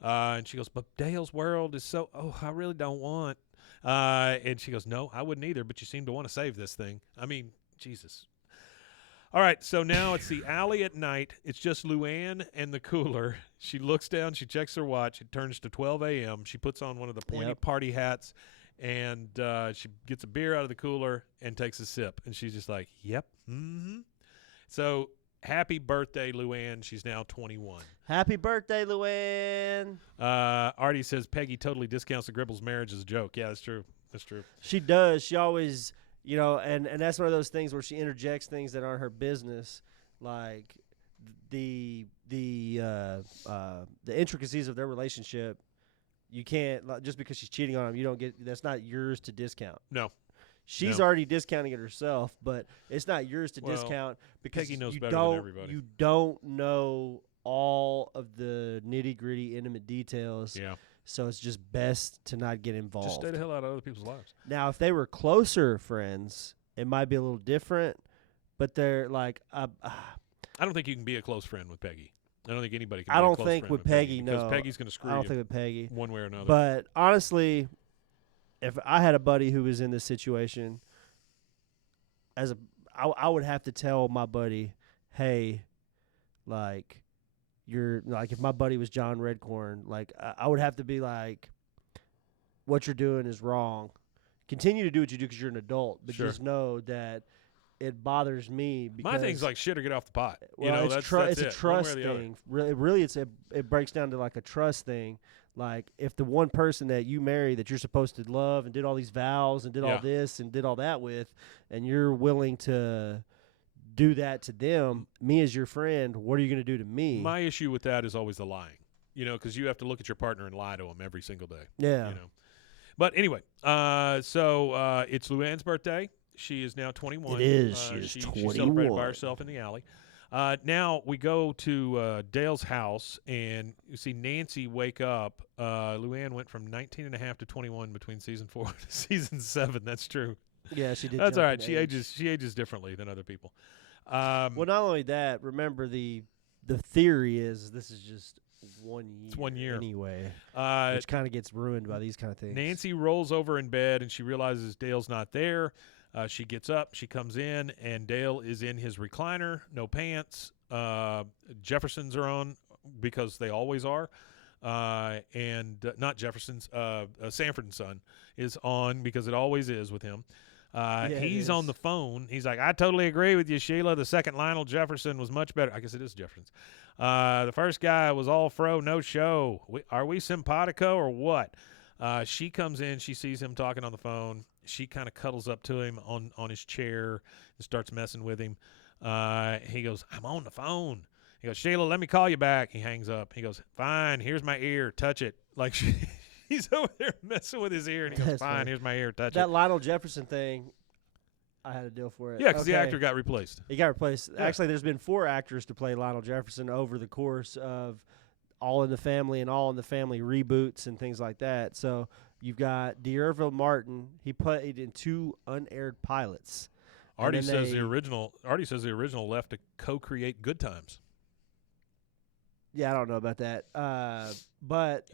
And she goes, but Dale's world is so, I really don't want. And she goes, no, I wouldn't either, but you seem to want to save this thing. I mean, Jesus. All right, so now it's the alley at night. It's just Luanne and the cooler. She looks down. She checks her watch. It turns to 12 a.m. She puts on one of the pointy party hats, and she gets a beer out of the cooler and takes a sip. And she's just like, yep, mm-hmm. So happy birthday, Luanne. She's now 21. Happy birthday, Luanne. Artie says Peggy totally discounts the Gribbles' marriage as a joke. Yeah, that's true. That's true. She does. She always, and that's one of those things where she interjects things that aren't her business, like the intricacies of their relationship. You can't, just because she's cheating on him, you don't get. That's not yours to discount. No. She's already discounting it herself, but it's not yours to discount because Peggy knows better than everybody. You don't know all of the nitty-gritty, intimate details. Yeah. So it's just best to not get involved. Just stay the hell out of other people's lives. Now, if they were closer friends, it might be a little different, but they're like... I don't think you can be a close friend with Peggy. I don't think anybody can be I a don't close think friend with Peggy, no. Because Peggy's going to screw you. I don't think with Peggy. One way or another. But honestly, if I had a buddy who was in this situation, I would have to tell my buddy, hey, like, if my buddy was John Redcorn, like, I would have to be like, what you're doing is wrong. Continue to do what you do because you're an adult, but just know that it bothers me. Because my thing's like shit or get off the pot. Well, it's a trust thing. Really, it breaks down to like a trust thing. Like, if the one person that you marry that you're supposed to love and did all these vows and did all this and did all that with, and you're willing to do that to them, me as your friend, what are you going to do to me? My issue with that is always the lying, because you have to look at your partner and lie to him every single day. Yeah. But anyway, so it's Luanne's birthday. She is now 21. It is. She is 21. She celebrated by herself in the alley. Now we go to Dale's house, and you see Nancy wake up. Luanne went from 19 and a half to 21 between season 4 to season 7. That's true. Yeah, she did. That's all right. She ages differently than other people. Well, not only that, remember the theory is this is just 1 year. It's 1 year anyway, which kind of gets ruined by these kind of things. Nancy rolls over in bed, and she realizes Dale's not there. She gets up, she comes in, and Dale is in his recliner, no pants. Jeffersons are on because they always are. And not Jeffersons, Sanford and Son is on because it always is with him. He's on the phone. He's like, I totally agree with you, Sheila. The second Lionel Jefferson was much better. I guess it is Jefferson's. The first guy was all fro, no show. Are we simpatico or what? She comes in. She sees him talking on the phone. She kind of cuddles up to him on his chair and starts messing with him. He goes, I'm on the phone. He goes, Sheila, let me call you back. He hangs up. He goes, fine, here's my ear. Touch it. Like he's over there messing with his ear, and he goes, fine, here's my ear. Touch it. That Lionel Jefferson thing, I had a deal for it. Yeah, because the actor got replaced. He got replaced. Yeah. Actually, there's been 4 actors to play Lionel Jefferson over the course of All in the Family and All in the Family reboots and things like that. So you've got D'Urville Martin. He played in 2 unaired pilots. Artie says the original left to co-create Good Times. Yeah, I don't know about that. But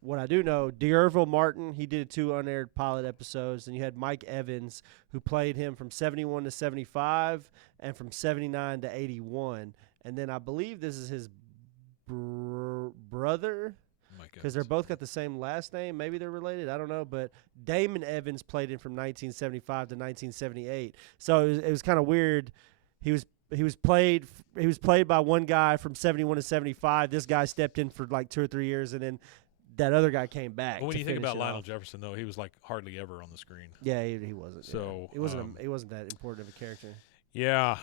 what I do know, D'Urville Martin, he did 2 unaired pilot episodes, and you had Mike Evans, who played him from 71 to 75 and from 79 to 81. And then I believe this is his brother, because they're both got the same last name. Maybe they're related. I don't know. But Damon Evans played him from 1975 to 1978. So it was kind of weird. He was played by one guy from 71 to 75. This guy stepped in for like 2 or 3 years, and then that other guy came back. Well, when to you think finish about it Lionel off. Jefferson, though, he was like hardly ever on the screen. Yeah, he wasn't. So he wasn't that important of a character. Yeah.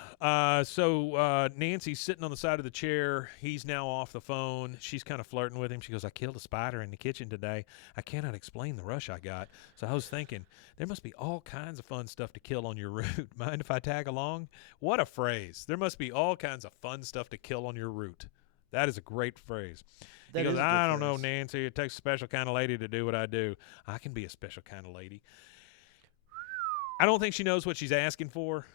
So Nancy's sitting on the side of the chair. He's now off the phone. She's kind of flirting with him. She goes, "I killed a spider in the kitchen today. I cannot explain the rush I got." So I was thinking, there must be all kinds of fun stuff to kill on your route. Mind if I tag along? What a phrase. There must be all kinds of fun stuff to kill on your route. That is a great phrase. He goes, "I don't know, Nancy. It takes a special kind of lady to do what I do." I can be a special kind of lady. I don't think she knows what she's asking for.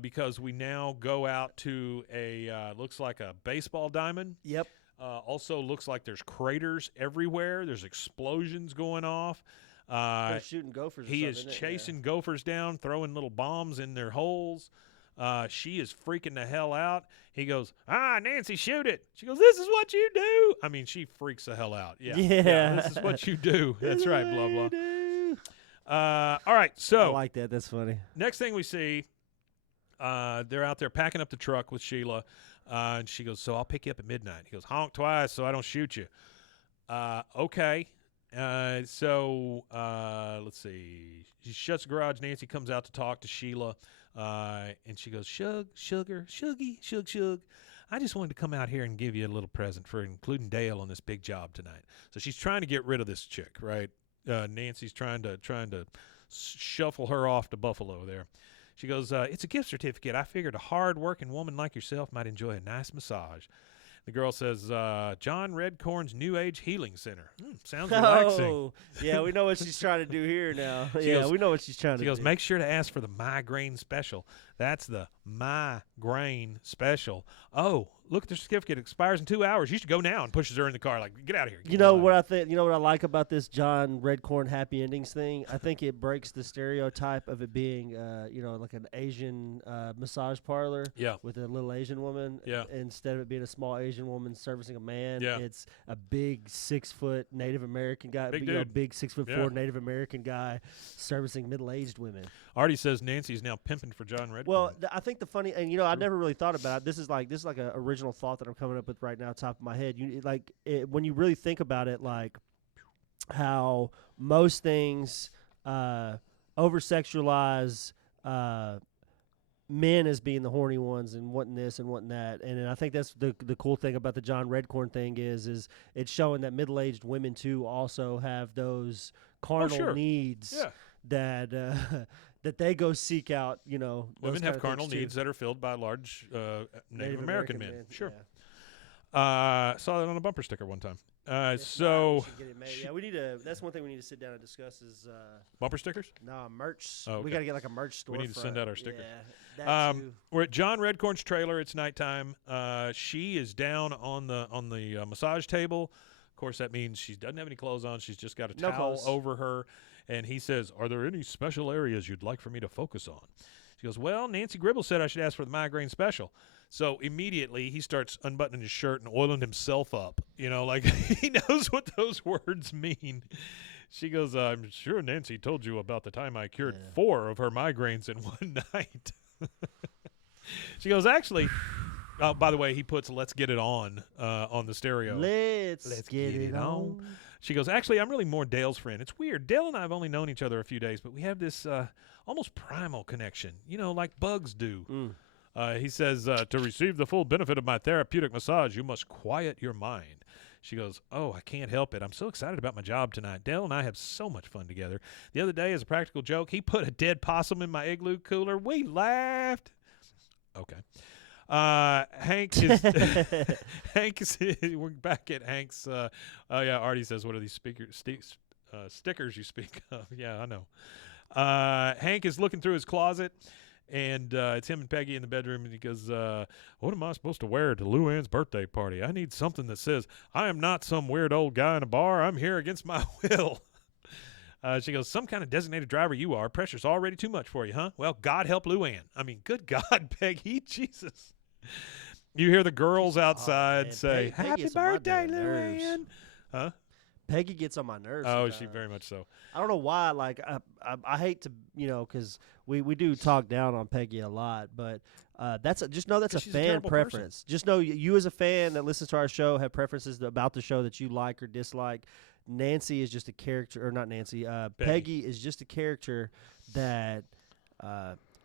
Because we now go out to a looks like a baseball diamond. Yep. Also looks like there's craters everywhere. There's explosions going off. They're shooting gophers. He is chasing gophers down, throwing little bombs in their holes. She is freaking the hell out. He goes, "Nancy, shoot it." She goes, "This is what you do." I mean, she freaks the hell out. Yeah. This is what you do. That's right, blah, blah. All right, so. I like that. That's funny. Next thing we see. They're out there packing up the truck with Sheila, and she goes, "So I'll pick you up at midnight." He goes, "Honk twice so I don't shoot you." Okay. So let's see. She shuts the garage. Nancy comes out to talk to Sheila, and she goes, "Sugar, Shuggy, Shug. I just wanted to come out here and give you a little present for including Dale on this big job tonight." So she's trying to get rid of this chick, right? Nancy's trying to shuffle her off to Buffalo there. She goes, "It's a gift certificate. I figured a hard-working woman like yourself might enjoy a nice massage." The girl says, "John Redcorn's New Age Healing Center." Sounds relaxing. Oh, yeah, we know what she's trying to do here now. Goes, we know what she's trying to do. She goes, "Make sure to ask for the migraine special." That's the migraine special. Oh, look, the certificate expires in 2 hours. You should go now, and pushes her in the car like, "Get out of here." You know what I think? You know what I like about this John Redcorn happy endings thing? I think it breaks the stereotype of it being, like an Asian massage parlor with a little Asian woman. Yeah. Instead of it being a small Asian woman servicing a man, Yeah. it's a big 6-foot Native American guy, Big dude. big 6'4" Native American guy servicing middle-aged women. Artie says Nancy's now pimping for John Redcorn. Well, I think the funny, and I never really thought about it. This is like an original thought that I'm coming up with right now, top of my head. When you really think about it, like how most things over-sexualize men as being the horny ones and wanting this and wanting that, and I think that's the cool thing about the John Redcorn thing is it's showing that middle-aged women too also have those carnal needs that that they go seek out. Women have carnal needs that are filled by large Native American men. Sure. Yeah. Saw that on a bumper sticker one time. We should get it made. We need to. That's one thing we need to sit down and discuss is bumper stickers. No, merch. Oh, okay. We got to get like a merch store. We need to send out our stickers. Yeah, that too. We're at John Redcorn's trailer. It's nighttime. She is down on the massage table. Of course, that means she doesn't have any clothes on. She's just got a towel over her. And he says, "Are there any special areas you'd like for me to focus on?" She goes, "Well, Nancy Gribble said I should ask for the migraine special." So immediately he starts unbuttoning his shirt and oiling himself up. Like he knows what those words mean. She goes, "I'm sure Nancy told you about the time I cured 4 of her migraines in one night." She goes, "Actually," by the way, he puts "Let's Get It On" the stereo. Let's get it on. She goes, "Actually, I'm really more Dale's friend. It's weird. Dale and I have only known each other a few days, but we have this almost primal connection, like bugs do." He says, "To receive the full benefit of my therapeutic massage, you must quiet your mind." She goes, "Oh, I can't help it. I'm so excited about my job tonight. Dale and I have so much fun together. The other day, as a practical joke, he put a dead possum in my igloo cooler. We laughed." Okay. Hank is we're back at Hank's. Oh yeah, Artie says, "What are these stickers you speak of?" Yeah, I know. Hank is looking through his closet, and it's him and Peggy in the bedroom, and he goes, "What am I supposed to wear to Luanne's birthday party? I need something that says I am not some weird old guy in a bar. I'm here against my will." She goes, "Some kind of designated driver you are. Pressure's already too much for you, huh? Well, God help Luanne." I mean, good God, Peggy, Jesus. You hear the girls outside say, Peggy "Happy birthday, Luanne." Huh? Peggy gets on my nerves. Oh, she very much so. I don't know why. Like, I hate to, because we do talk down on Peggy a lot, but just know that's a fan preference. Just know you as a fan that listens to our show have preferences about the show that you like or dislike. Nancy is just a character, or not Nancy. Peggy is just a character that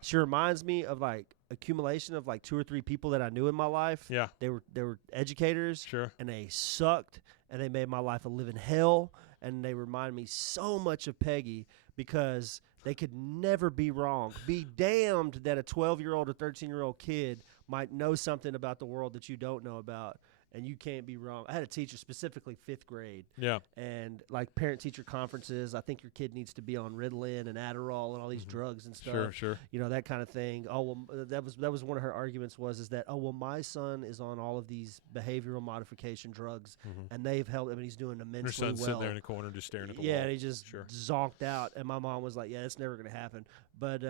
she reminds me of, like, accumulation of like 2 or 3 people that I knew in my life. Yeah, they were educators. Sure, and they sucked, and they made my life a living hell. And they remind me so much of Peggy because they could never be wrong. Be damned that a 12-year-old or 13-year-old kid might know something about the world that you don't know about. And you can't be wrong. I had a teacher, specifically 5th grade. Yeah. And like parent-teacher conferences, I think your kid needs to be on Ritalin and Adderall and all these drugs and stuff. Sure. You know, that kind of thing. Oh, well, that was one of her arguments is that, oh, well, my son is on all of these behavioral modification drugs, and they've helped him, and he's doing immensely well. Her son's sitting there in the corner just staring at the wall. Yeah, and he just zonked out. And my mom was like, yeah, it's never going to happen. But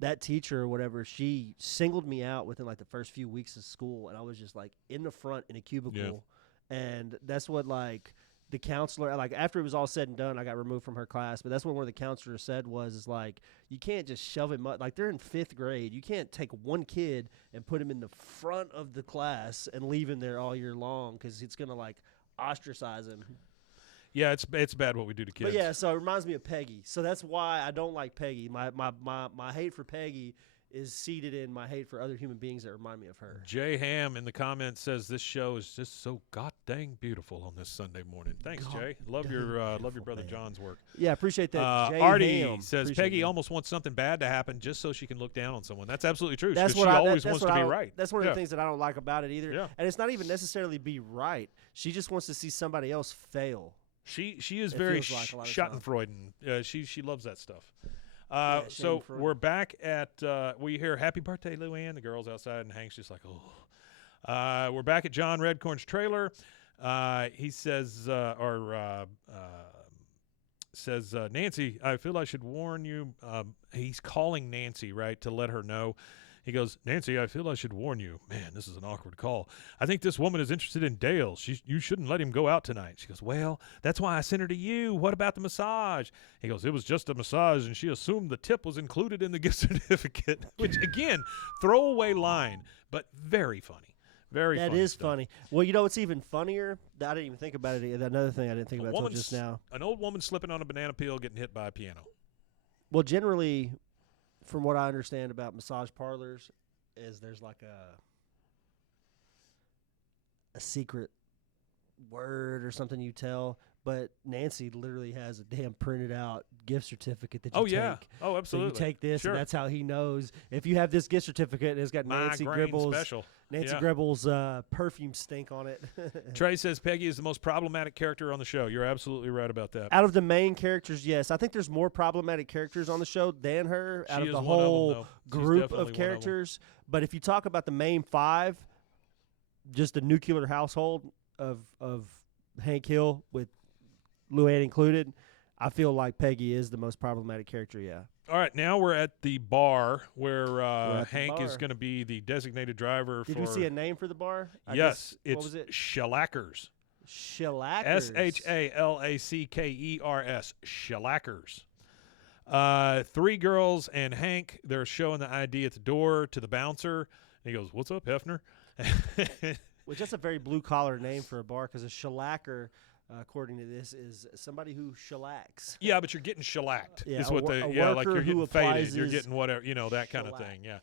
that teacher or whatever, she singled me out within like the first few weeks of school, and I was just like in the front in a cubicle. And that's what, like, the counselor, like, after it was all said and done, I got removed from her class, but that's what one of the counselors said is like, you can't just shove him up. Like, they're in 5th grade. You can't take one kid and put him in the front of the class and leave him there all year long, because it's going to, like, ostracize him. Yeah, it's bad what we do to kids. But yeah, so it reminds me of Peggy. So that's why I don't like Peggy. My hate for Peggy is seated in my hate for other human beings that remind me of her. Jay Ham in the comments says this show is just so god dang beautiful on this Sunday morning. Thanks, Jay. Love your brother John's work. Yeah, appreciate that. Jay Artie Ham. says appreciate Peggy that. almost wants something bad to happen just so she can look down on someone. That's absolutely true. That's she always wants to be right. That's one of the things that I don't like about it either. Yeah. And it's not even necessarily be right. She just wants to see somebody else fail. She is very Schadenfreude. She loves that stuff. So we're back at we hear "Happy Birthday, Luanne." The girls outside, and Hank's just like, oh. We're back at John Redcorn's trailer. He says, Nancy, I feel I should warn you. He's calling Nancy, right, to let her know. He goes, Nancy, I feel I should warn you. Man, this is an awkward call. I think this woman is interested in Dale. You shouldn't let him go out tonight. She goes, well, that's why I sent her to you. What about the massage? He goes, it was just a massage, and she assumed the tip was included in the gift certificate, which, again, throwaway line, but very funny. Very funny. That is funny. Well, you know what's even funnier? I didn't even think about it. Another thing I didn't think about until just now. An old woman slipping on a banana peel getting hit by a piano. Well, generally, from what I understand about massage parlors, is there's like a secret word or something you tell. But Nancy literally has a damn printed out gift certificate that you take. Oh, absolutely. So you take this, and that's how he knows. If you have this gift certificate and it's got Nancy Gribble's perfume stink on it. Trey says Peggy is the most problematic character on the show. You're absolutely right about that. Out of the main characters, yes. I think there's more problematic characters on the show than her out of the whole group of characters. But if you talk about the main 5, just the nuclear household of Hank Hill with Luanne included, I feel like Peggy is the most problematic character, yeah. All right, now we're at the bar where Hank is going to be the designated driver Did we see a name for the bar? Yes, it's Shellackers. Shellackers. Shellackers. Shellackers. 3 girls and Hank, they're showing the ID at the door to the bouncer. And he goes, what's up, Hefner? Which that's a very blue-collar name for a bar, because a shellacker, according to this, is somebody who shellacks. Yeah, but you're getting shellacked. Yeah, like you're getting faded. You're getting whatever, that kind of thing. Yeah.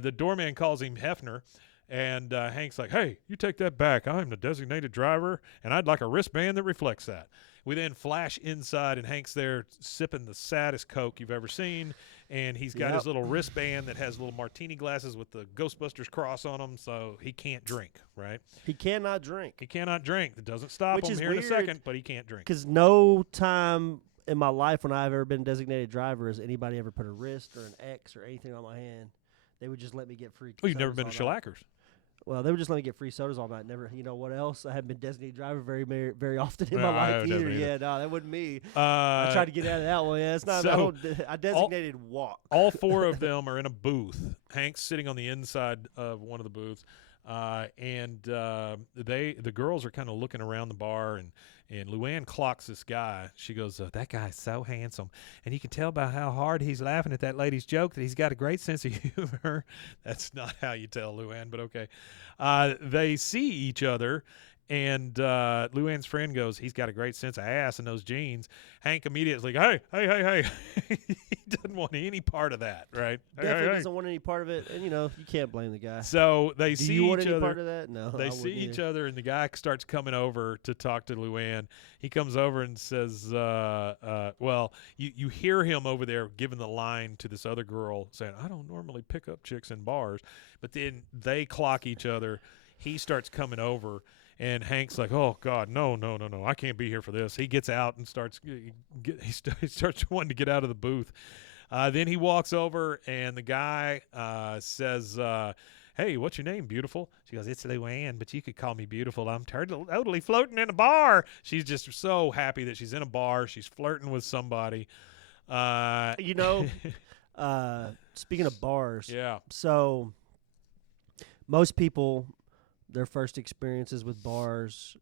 The doorman calls him Hefner, And Hank's like, hey, you take that back. I'm the designated driver, and I'd like a wristband that reflects that. We then flash inside, and Hank's there sipping the saddest Coke you've ever seen. And he's got his little wristband that has little martini glasses with the Ghostbusters cross on them, so he can't drink, right? He cannot drink. He cannot drink. That doesn't stop Which him is here in a weird, second, but he can't drink. Because no time in my life when I've ever been designated driver has anybody ever put a wrist or an X or anything on my hand. They would just let me get free. Oh, you've never been to Shellackers? Well, they would just let me get free sodas all night. Never, you know what else? I haven't been designated driver very often in my life either. Yeah, no, that wasn't me. I tried to get out of that one. Yeah, it's not. So I designated walk. All four of them are in a booth. Hank's sitting on the inside of one of the booths, and the girls are kind of looking around the bar, and Luanne clocks this guy. She goes, that guy's so handsome. And you can tell by how hard he's laughing at that lady's joke that he's got a great sense of humor. That's not how you tell Luanne, but okay. They see each other, and Luanne's friend goes, he's got a great sense of ass in those jeans. Hank immediately goes, hey. He doesn't want any part of that, right? Definitely doesn't want any part of it, and, you can't blame the guy. So they see each other. Do you want any part of that? No, they see each other, and the guy starts coming over to talk to Luanne. He comes over and says, well, you hear him over there giving the line to this other girl saying, I don't normally pick up chicks in bars. But then they clock each other. He starts coming over. And Hank's like, oh, God, no, I can't be here for this. He gets out and starts wanting to get out of the booth. Then he walks over, and the guy says, hey, what's your name, beautiful? She goes, it's Luanne, but you could call me beautiful. I'm totally floating in a bar. She's just so happy that she's in a bar. She's flirting with somebody. Speaking of bars. Yeah. So most people – their first experiences with bars,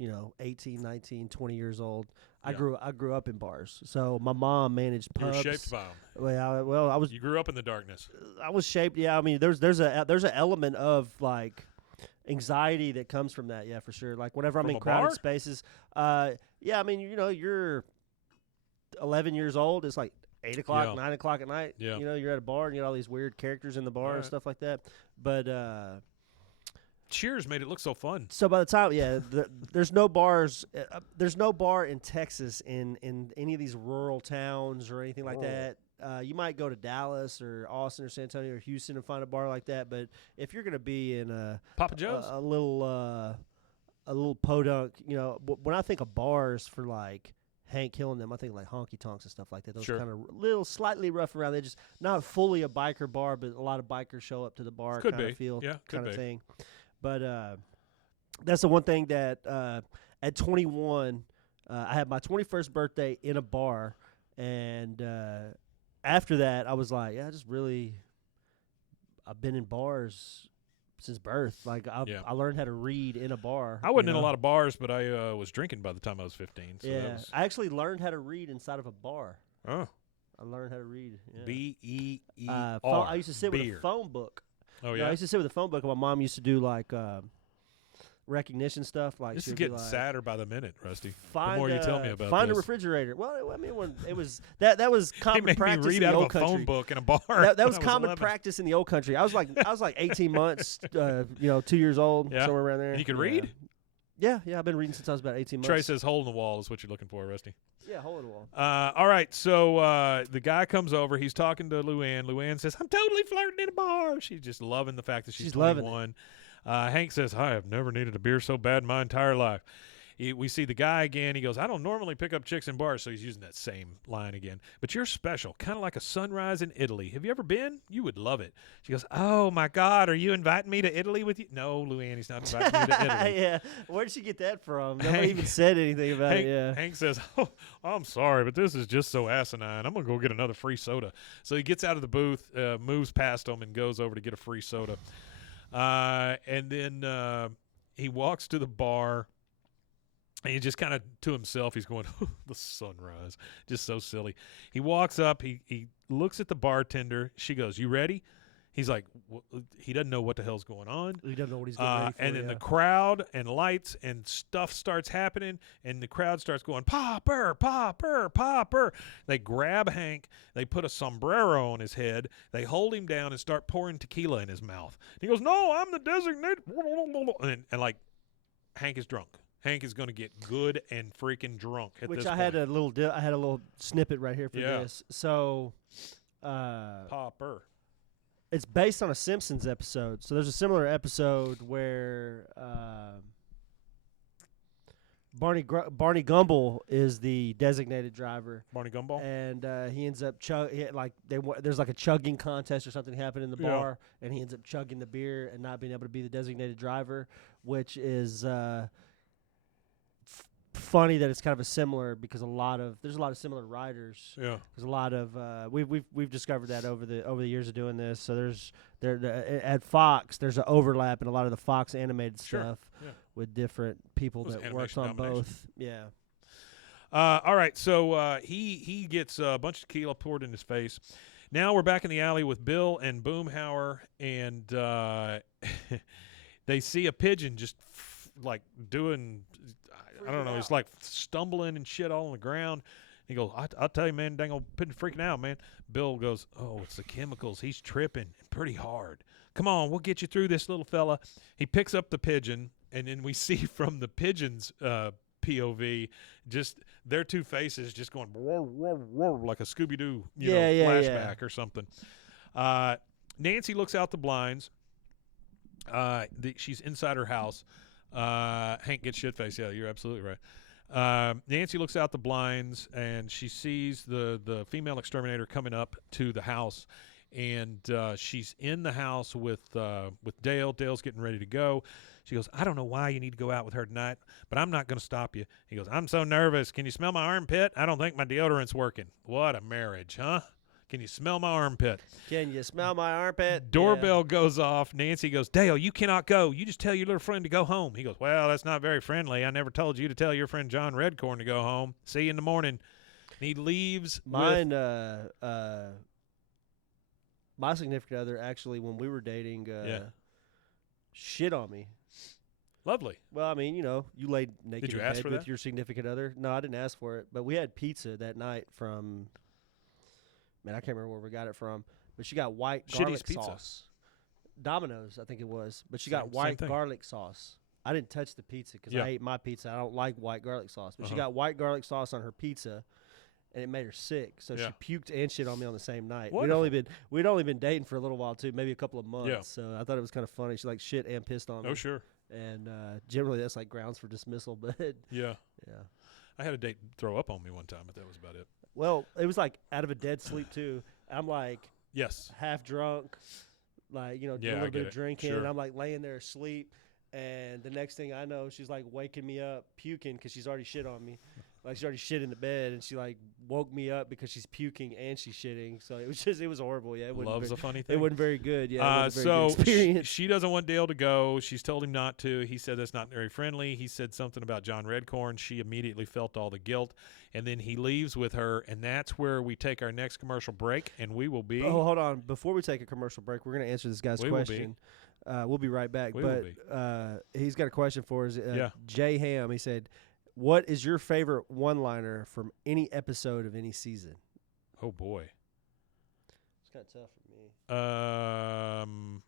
18, 19, 20 years old. I grew up in bars. So my mom managed pubs. You were shaped by them. Well, I was. You grew up in the darkness. I was shaped. Yeah, I mean, there's an element of like anxiety that comes from that. Yeah, for sure. Like whenever I'm in crowded spaces. Yeah, I mean, you're 11 years old. It's like 8 o'clock, 9 o'clock at night. Yeah. You're at a bar and you got all these weird characters in the bar and stuff like that. But Cheers made it look so fun. So by the time, there's no bars. There's no bar in Texas in any of these rural towns or anything like that. You might go to Dallas or Austin or San Antonio or Houston and find a bar like that. But if you're going to be in Papa Joe's, a little podunk, when I think of bars for like Hank Hill and them, I think like honky tonks and stuff like that. Those kind of little slightly rough around. They're just not fully a biker bar, but a lot of bikers show up to the bar kind of feel, kind of thing. But that's the one thing that at 21, I had my 21st birthday in a bar. And after that, I was like, I've been in bars since birth. Like, I learned how to read in a bar. I wasn't in a lot of bars, but I was drinking by the time I was 15. So I actually learned how to read inside of a bar. Oh. I learned how to read. Yeah. B-E-E-R. I used to sit with a phone book. Oh, yeah? I used to sit with a phone book, and my mom used to do, like, recognition stuff. Like, this is getting sadder by the minute, Rusty. The find more you tell me about find this. a refrigerator. Well, I mean, when it was that was common practice in the old country. Phone book in a bar. That was common practice in the old country. I was like 18 months, 2 years old, somewhere around there. And you could read? Yeah, I've been reading since I was about 18 months. Trey says hole in the wall is what you're looking for, Rusty. Yeah, hole in the wall. All right, so the guy comes over. He's talking to Luanne. Luanne says, I'm totally flirting in a bar. She's just loving the fact that she's 21. Hank says, I have never needed a beer so bad in my entire life. We see the guy again. He goes, I don't normally pick up chicks in bars, so he's using that same line again. But you're special, kind of like a sunrise in Italy. Have you ever been? You would love it. She goes, oh, my God, are you inviting me to Italy with you? No, Luanne, he's not inviting me to Italy. Yeah, where'd she get that from? Nobody even said anything about it, yeah. Hank says, oh, I'm sorry, but this is just so asinine. I'm going to go get another free soda. So he gets out of the booth, moves past them, and goes over to get a free soda. And then he walks to the bar. And he just kind of to himself, he's going, the sunrise, just so silly. He walks up, he looks at the bartender. She goes, you ready? He's like, he doesn't know what the hell's going on. He doesn't know what he's getting ready for. And then the crowd and lights and stuff starts happening, and the crowd starts going, Popper, Popper, Popper. They grab Hank. They put a sombrero on his head. They hold him down and start pouring tequila in his mouth. He goes, no, I'm the designated. And like, Hank is drunk. Hank is going to get good and freaking drunk at this point. I had a little snippet right here for this. So, Popper. It's based on a Simpsons episode. So there's a similar episode where Barney Gumble is the designated driver. Barney Gumble? And he ends up there's like a chugging contest or something happening in the bar, and he ends up chugging the beer and not being able to be the designated driver, which is funny that it's kind of a similar because there's a lot of similar writers. Yeah, there's a lot of we've discovered that over the years of doing this. So at Fox there's an overlap in a lot of the Fox animated stuff with different people that works on both. Yeah. All right, so he gets a bunch of tequila poured in his face. Now we're back in the alley with Bill and Boomhauer, and they see a pigeon just like doing. I don't know. He's like stumbling and shit all on the ground. He goes, I'll tell you, man, dang old pigeon freaking out, man. Bill goes, oh, it's the chemicals. He's tripping pretty hard. Come on, we'll get you through this, little fella. He picks up the pigeon, and then we see from the pigeon's POV just their two faces just going like a Scooby-Doo flashback or something. Nancy looks out the blinds. She's inside her house. Hank gets shit-faced. Yeah, you're absolutely right. Nancy looks out the blinds, and she sees the female exterminator coming up to the house, and she's in the house with Dale. Dale's getting ready to go. She goes, I don't know why you need to go out with her tonight, but I'm not going to stop you. He goes, I'm so nervous. Can you smell my armpit? I don't think my deodorant's working. What a marriage, huh? Can you smell my armpit? Can you smell my armpit? Doorbell goes off. Nancy goes, Dale, you cannot go. You just tell your little friend to go home. He goes, well, that's not very friendly. I never told you to tell your friend John Redcorn to go home. See you in the morning. And he leaves. My significant other, actually, when we were dating, shit on me. Lovely. Well, I mean, you laid naked in bed with that? your significant other. No, I didn't ask for it. But we had pizza that night from... Man, I can't remember where we got it from, but she got white garlic sauce. Domino's, I think it was, but she got white garlic sauce. I didn't touch the pizza because I ate my pizza. I don't like white garlic sauce, but she got white garlic sauce on her pizza, and it made her sick. So she puked and shit on me on the same night. We'd only been dating for a little while too, maybe a couple of months. Yeah. So I thought it was kind of funny. She like shit and pissed on me. Oh sure. And generally that's like grounds for dismissal, but yeah. I had a date throw up on me one time, but that was about it. Well, it was like out of a dead sleep too. I'm like half drunk, like, doing a little bit of drinking, and I'm like laying there asleep, and the next thing I know, she's like waking me up puking because she's already shit on me. Like she's already shit in the bed, and she like woke me up because she's puking and she's shitting. So it was horrible. Yeah, Love's a funny thing. It wasn't very good. Yeah, so she doesn't want Dale to go. She's told him not to. He said that's not very friendly. He said something about John Redcorn. She immediately felt all the guilt, and then he leaves with her, and that's where we take our next commercial break, and we will be. Oh, hold on! Before we take a commercial break, we're going to answer this guy's question. We'll be right back. He's got a question for us. Jay Ham. He said, what is your favorite one-liner from any episode of any season? Oh, boy. It's kind of tough for me.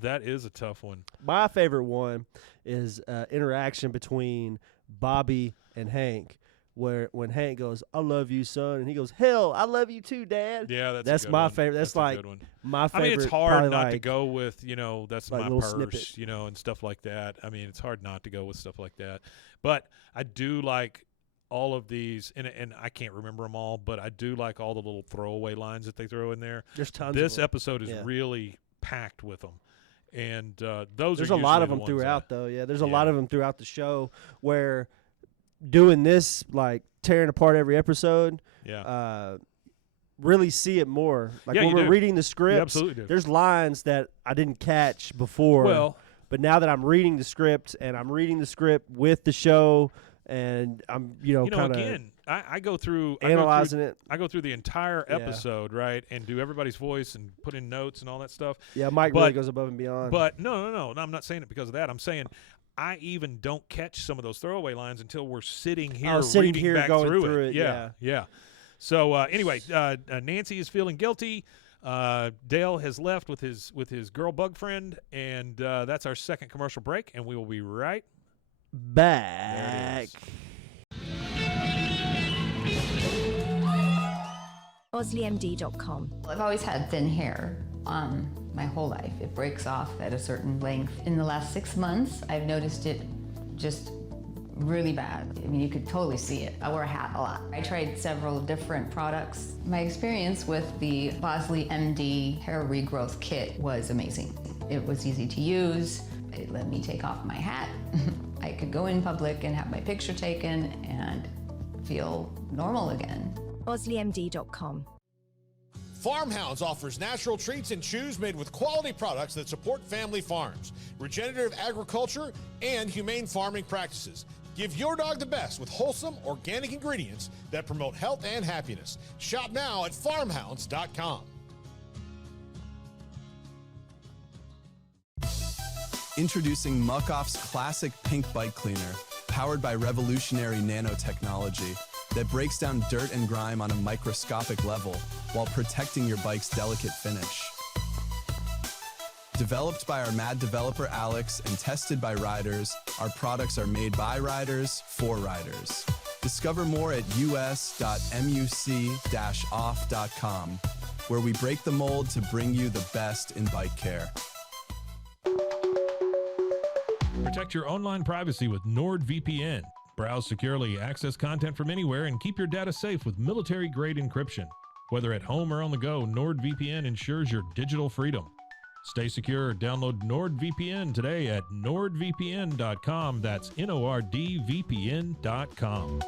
That is a tough one. My favorite one is interaction between Bobby and Hank, where when Hank goes, I love you, son, and he goes, hell, I love you too, Dad. Yeah, that's my favorite. That's like my favorite. I mean, it's hard not to go with, that's like my purse, snippet. And stuff like that. I mean, it's hard not to go with stuff like that. But I do like all of these, and I can't remember them all, but I do like all the little throwaway lines that they throw in there. There's tons This of them. episode is really packed with them. And there's a lot of them throughout, though. Yeah, there's a lot of them throughout the show where doing this, like tearing apart every episode, really see it more. Like when we're reading the scripts, absolutely do. There's lines that I didn't catch before. Well, but now that I'm reading the script and I'm reading the script with the show, and I'm kind of I go through analyzing it. I go through the entire episode, right, and do everybody's voice and put in notes and all that stuff. Yeah, Mike really goes above and beyond. But no, I'm not saying it because of that. I'm saying I even don't catch some of those throwaway lines until we're sitting here reading back going through it. Yeah. So anyway, Nancy is feeling guilty. Dale has left with his girl bug friend, and that's our second commercial break, and we will be right back. OsleyMD.com. I've always had thin hair my whole life. It breaks off at a certain length. In the last 6 months, I've noticed it just really bad. I mean, you could totally see it. I wear a hat a lot. I tried several different products. My experience with the Bosley MD hair regrowth kit was amazing. It was easy to use. It let me take off my hat. I could go in public and have my picture taken and feel normal again. OsleyMD.com. Farmhounds offers natural treats and chews made with quality products that support family farms, regenerative agriculture, and humane farming practices. Give your dog the best with wholesome, organic ingredients that promote health and happiness. Shop now at farmhounds.com. Introducing Muck Off's classic pink bike cleaner, powered by revolutionary nanotechnology that breaks down dirt and grime on a microscopic level while protecting your bike's delicate finish. Developed by our mad developer Alex and tested by riders, our products are made by riders for riders. Discover more at us.muc-off.com, where we break the mold to bring you the best in bike care. Protect your online privacy with NordVPN. Browse securely, access content from anywhere, and keep your data safe with military-grade encryption. Whether at home or on the go, NordVPN ensures your digital freedom. Stay secure. Download NordVPN today at nordvpn.com. That's NORDVPN.com.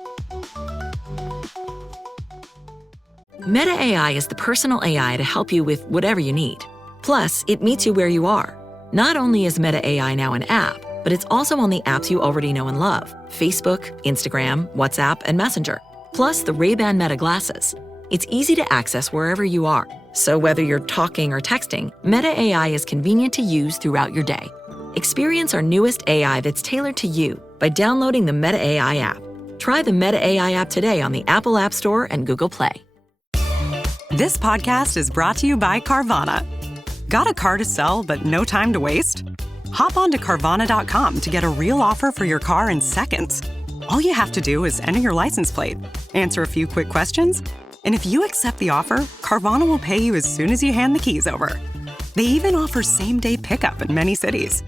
Meta AI is the personal AI to help you with whatever you need. Plus, it meets you where you are. Not only is Meta AI now an app, but it's also on the apps you already know and love: Facebook, Instagram, WhatsApp, and Messenger. Plus the Ray-Ban Meta glasses. It's easy to access wherever you are. So whether you're talking or texting, Meta AI is convenient to use throughout your day. Experience our newest AI that's tailored to you by downloading the Meta AI app. Try the Meta AI app today on the Apple App Store and Google Play. This podcast is brought to you by Carvana. Got a car to sell but no time to waste? Hop on to Carvana.com to get a real offer for your car in seconds. All you have to do is enter your license plate, answer a few quick questions, and if you accept the offer, Carvana will pay you as soon as you hand the keys over. They even offer same-day pickup in many cities.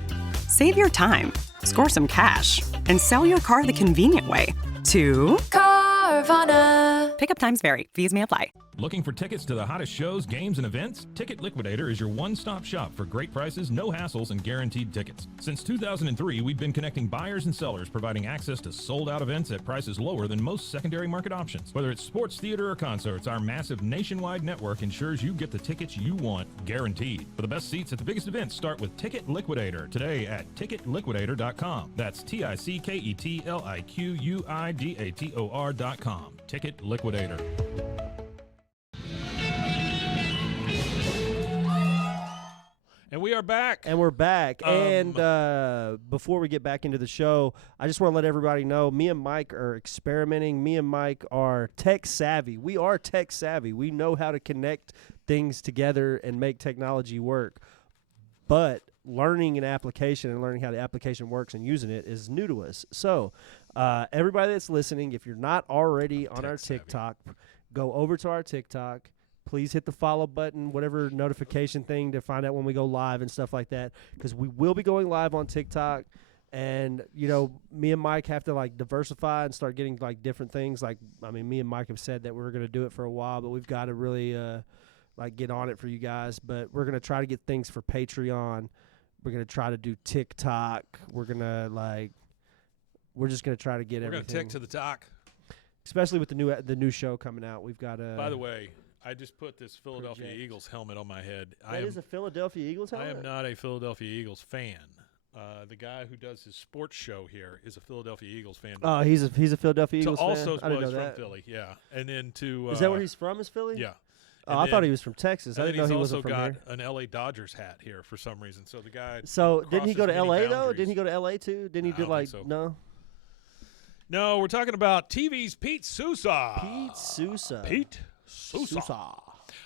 Save your time, score some cash, and sell your car the convenient way to Carvana. Pickup times vary. Fees may apply. Looking for tickets to the hottest shows, games, and events? Ticket Liquidator is your one-stop shop for great prices, no hassles, and guaranteed tickets. Since 2003, we've been connecting buyers and sellers, providing access to sold-out events at prices lower than most secondary market options. Whether it's sports, theater, or concerts, our massive nationwide network ensures you get the tickets you want, guaranteed. For the best seats at the biggest events, start with Ticket Liquidator today at ticketliquidator.com. That's TICKETLIQUIDATOR.com. Ticket Liquidator. And we are back. And we're back. And before we get back into the show, I just want to let everybody know, me and Mike are experimenting. Me and Mike are tech savvy. We are tech savvy. We know how to connect things together and make technology work. But learning an application and learning how the application works and using it is new to us. So everybody that's listening, if you're not already on our TikTok, go over to our TikTok. Please hit the follow button, whatever notification thing, to find out when we go live and stuff like that, because we will be going live on TikTok. And, you know, me and Mike have to, like, diversify and start getting, like, different things. Like, I mean, me and Mike have said that we're going to do it for a while, but we've got to really, like, get on it for you guys. But we're going to try to get things for Patreon. We're going to try to do TikTok. We're going to, like, we're just going to try to get everything. We're going to tick to the talk. Especially with the new show coming out. We've got to. By the way, I just put this Philadelphia Eagles helmet on my head. That is a Philadelphia Eagles helmet? I am not a Philadelphia Eagles fan. the guy who does his sports show here, is a Philadelphia Eagles fan. Oh, he's a Philadelphia Eagles fan? Also, I didn't know from that. Philly, yeah. And then to... is that where he's from, is Philly? Yeah. Oh, I thought he was from Texas. I didn't know he wasn't from here. He's also got an L.A. Dodgers hat here for some reason. So the guy... So didn't he go to L.A., though? boundaries. Didn't he go to L.A., too? Didn't he do, like... So. No? No, we're talking about TV's Pete Sousa. Pete Sousa. Pete Sousa.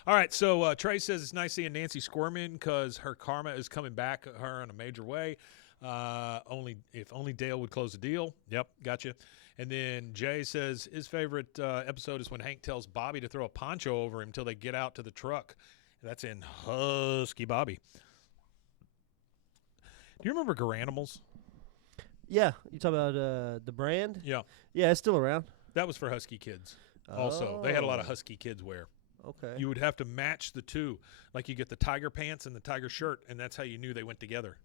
All right, so Trey says it's nice seeing Nancy squirming because her karma is coming back at her in a major way. If only Dale would close the deal. Yep, gotcha. And then Jay says his favorite episode is when Hank tells Bobby to throw a poncho over him until they get out to the truck. That's in Husky Bobby. Do you remember Garanimals? Yeah, you talking about the brand? Yeah. Yeah, it's still around. That was for Husky kids. Also, they had a lot of Husky kids wear. Okay. You would have to match the two. Like you get the tiger pants and the tiger shirt, and that's how you knew they went together.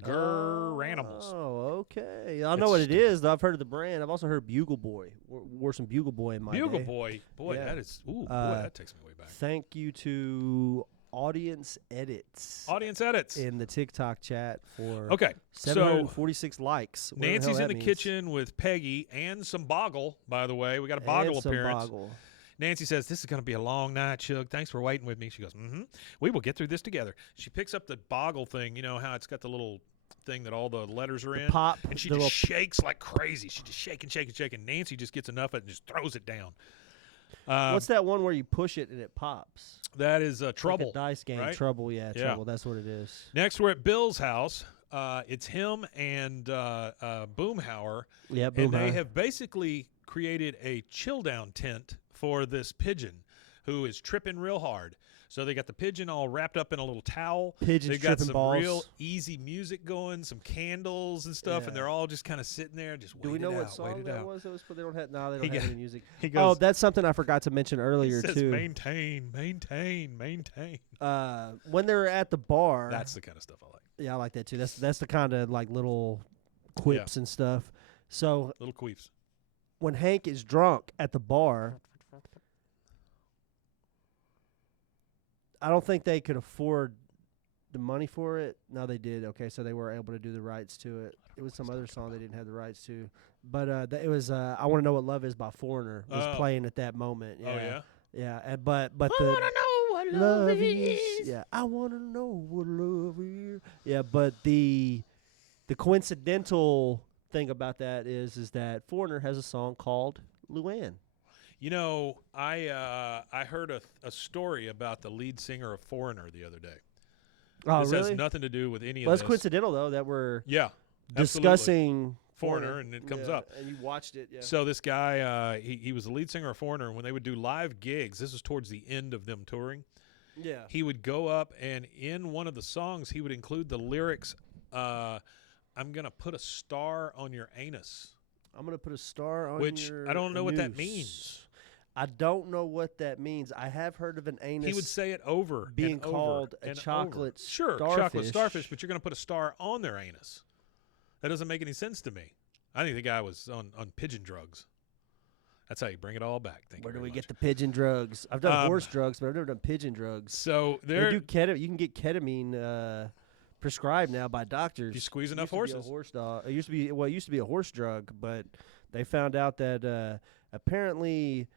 Garanimals. Oh, okay. I know what it is, though. I've heard of the brand. I've also heard Bugle Boy. Wore some Bugle Boy in my Bugle day. Boy. Boy, Yeah. that is – ooh, boy, that takes me way back. Thank you to Audience Edits. Audience Edits. In the TikTok chat for 746 likes. Nancy's in the kitchen with Peggy and some Boggle, by the way. We got a Boggle appearance. Nancy says, this is going to be a long night, Shug. Thanks for waiting with me. She goes, we will get through this together. She picks up the Boggle thing. You know how it's got the little thing that all the letters are in? Pop. And she just shakes like crazy. She's just shaking. Nancy just gets enough of it and just throws it down. What's that one where you push it and it pops? That is Trouble. Like a dice game. Right? Trouble, yeah, Trouble. That's what it is. Next, we're at Bill's house. It's him and Boomhauer. Yeah, Boomhauer. And they have basically created a chill-down tent for this pigeon who is tripping real hard. So they got the pigeon all wrapped up in a little towel. Pigeons They've got tripping some balls. real easy music going, some candles and stuff, and they're all just kind of sitting there just waiting. Do we know what out, song that was? That was they don't have. No, they don't have any music. He goes, that's something I forgot to mention earlier he says, too. Maintain. When they're at the bar, that's the kind of stuff I like. Yeah, I like that too. That's the kind of like little quips and stuff. So little queefs. When Hank is drunk at the bar, I don't think they could afford the money for it. No, they did. Okay, so they were able to do the rights to it. It was some other song they didn't have the rights to. But it was I Want to Know What Love Is by Foreigner was playing at that moment. Yeah. Oh, yeah? Yeah, but I want to know what love is. Yeah, I want to know what love is. Yeah, but the coincidental thing about that is that Foreigner has a song called Luanne. You know, I heard a story about the lead singer of Foreigner the other day. Oh, this really? has nothing to do with any Well, of this. that's coincidental, though, that we're absolutely. discussing Foreigner, and it comes up. And you watched it, yeah. So this guy, he was the lead singer of Foreigner, and when they would do live gigs, this was towards the end of them touring. Yeah. He would go up, and in one of the songs, he would include the lyrics, I'm going to put a star on your anus. I'm going to put a star on Which your I don't know what that anus. means. I don't know what that means. I have heard of an anus. He would say it over being and called over a and chocolate over. Sure, starfish. chocolate starfish, but you're going to put a star on their anus. That doesn't make any sense to me. I think the guy was on pigeon drugs. That's how you bring it all back. Where do we get the pigeon drugs? I've done horse drugs, but I've never done pigeon drugs. So they do you can get ketamine prescribed now by doctors. You squeeze enough horses. It used to be a horse drug, but they found out that apparently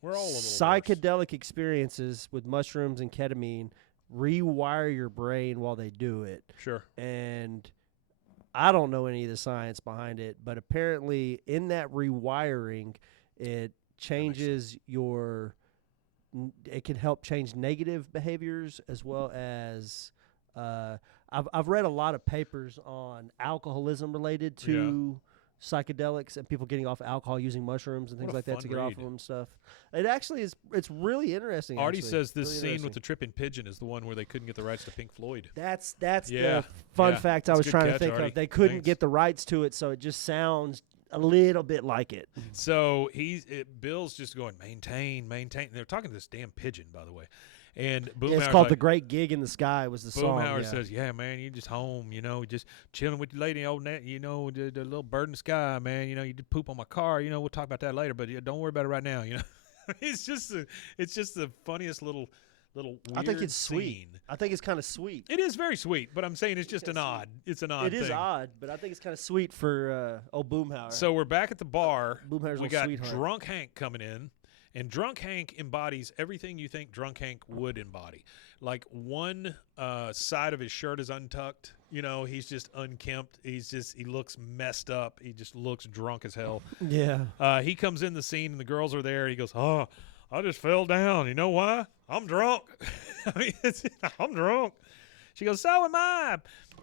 we're all a little psychedelic experiences with mushrooms and ketamine rewire your brain while they do it. Sure. And I don't know any of the science behind it, but apparently in that rewiring, it changes it can help change negative behaviors as well as I've read a lot of papers on alcoholism related to psychedelics and people getting off alcohol using mushrooms and things like that to get off of them and stuff. It actually it's really interesting. Artie actually. says this really scene with the tripping pigeon is the one where they couldn't get the rights to Pink Floyd. That's the fun fact I was trying to think Artie. of. They couldn't Thanks. get the rights to it, so it just sounds a little bit like it. So Bill's just going, maintain. They're talking to this damn pigeon, by the way. And Boomhauer's it's called like, The Great Gig in the Sky was the song. Boomhauer says, yeah, man, you just home, just chilling with your lady, old net, the little bird in the sky, man, you just poop on my car, we'll talk about that later, but don't worry about it right now, It's just the funniest little little weird I think it's sweet. scene. I think it's kind of sweet. It is very sweet, but I'm saying it's just an odd. It's an odd It is thing. odd, but I think it's kind of sweet for old Boomhauer. So we're back at the bar. Boomhauer's We little got sweetheart. Drunk Hank coming in, and Drunk Hank embodies everything you think Drunk Hank would embody. Like one side of his shirt is untucked. You know, he's just unkempt. He looks messed up. He just looks drunk as hell. Yeah. He comes in the scene, and the girls are there. He goes, "Oh, I just fell down. You know why? I'm drunk. I mean, I'm drunk." She goes, "So am I.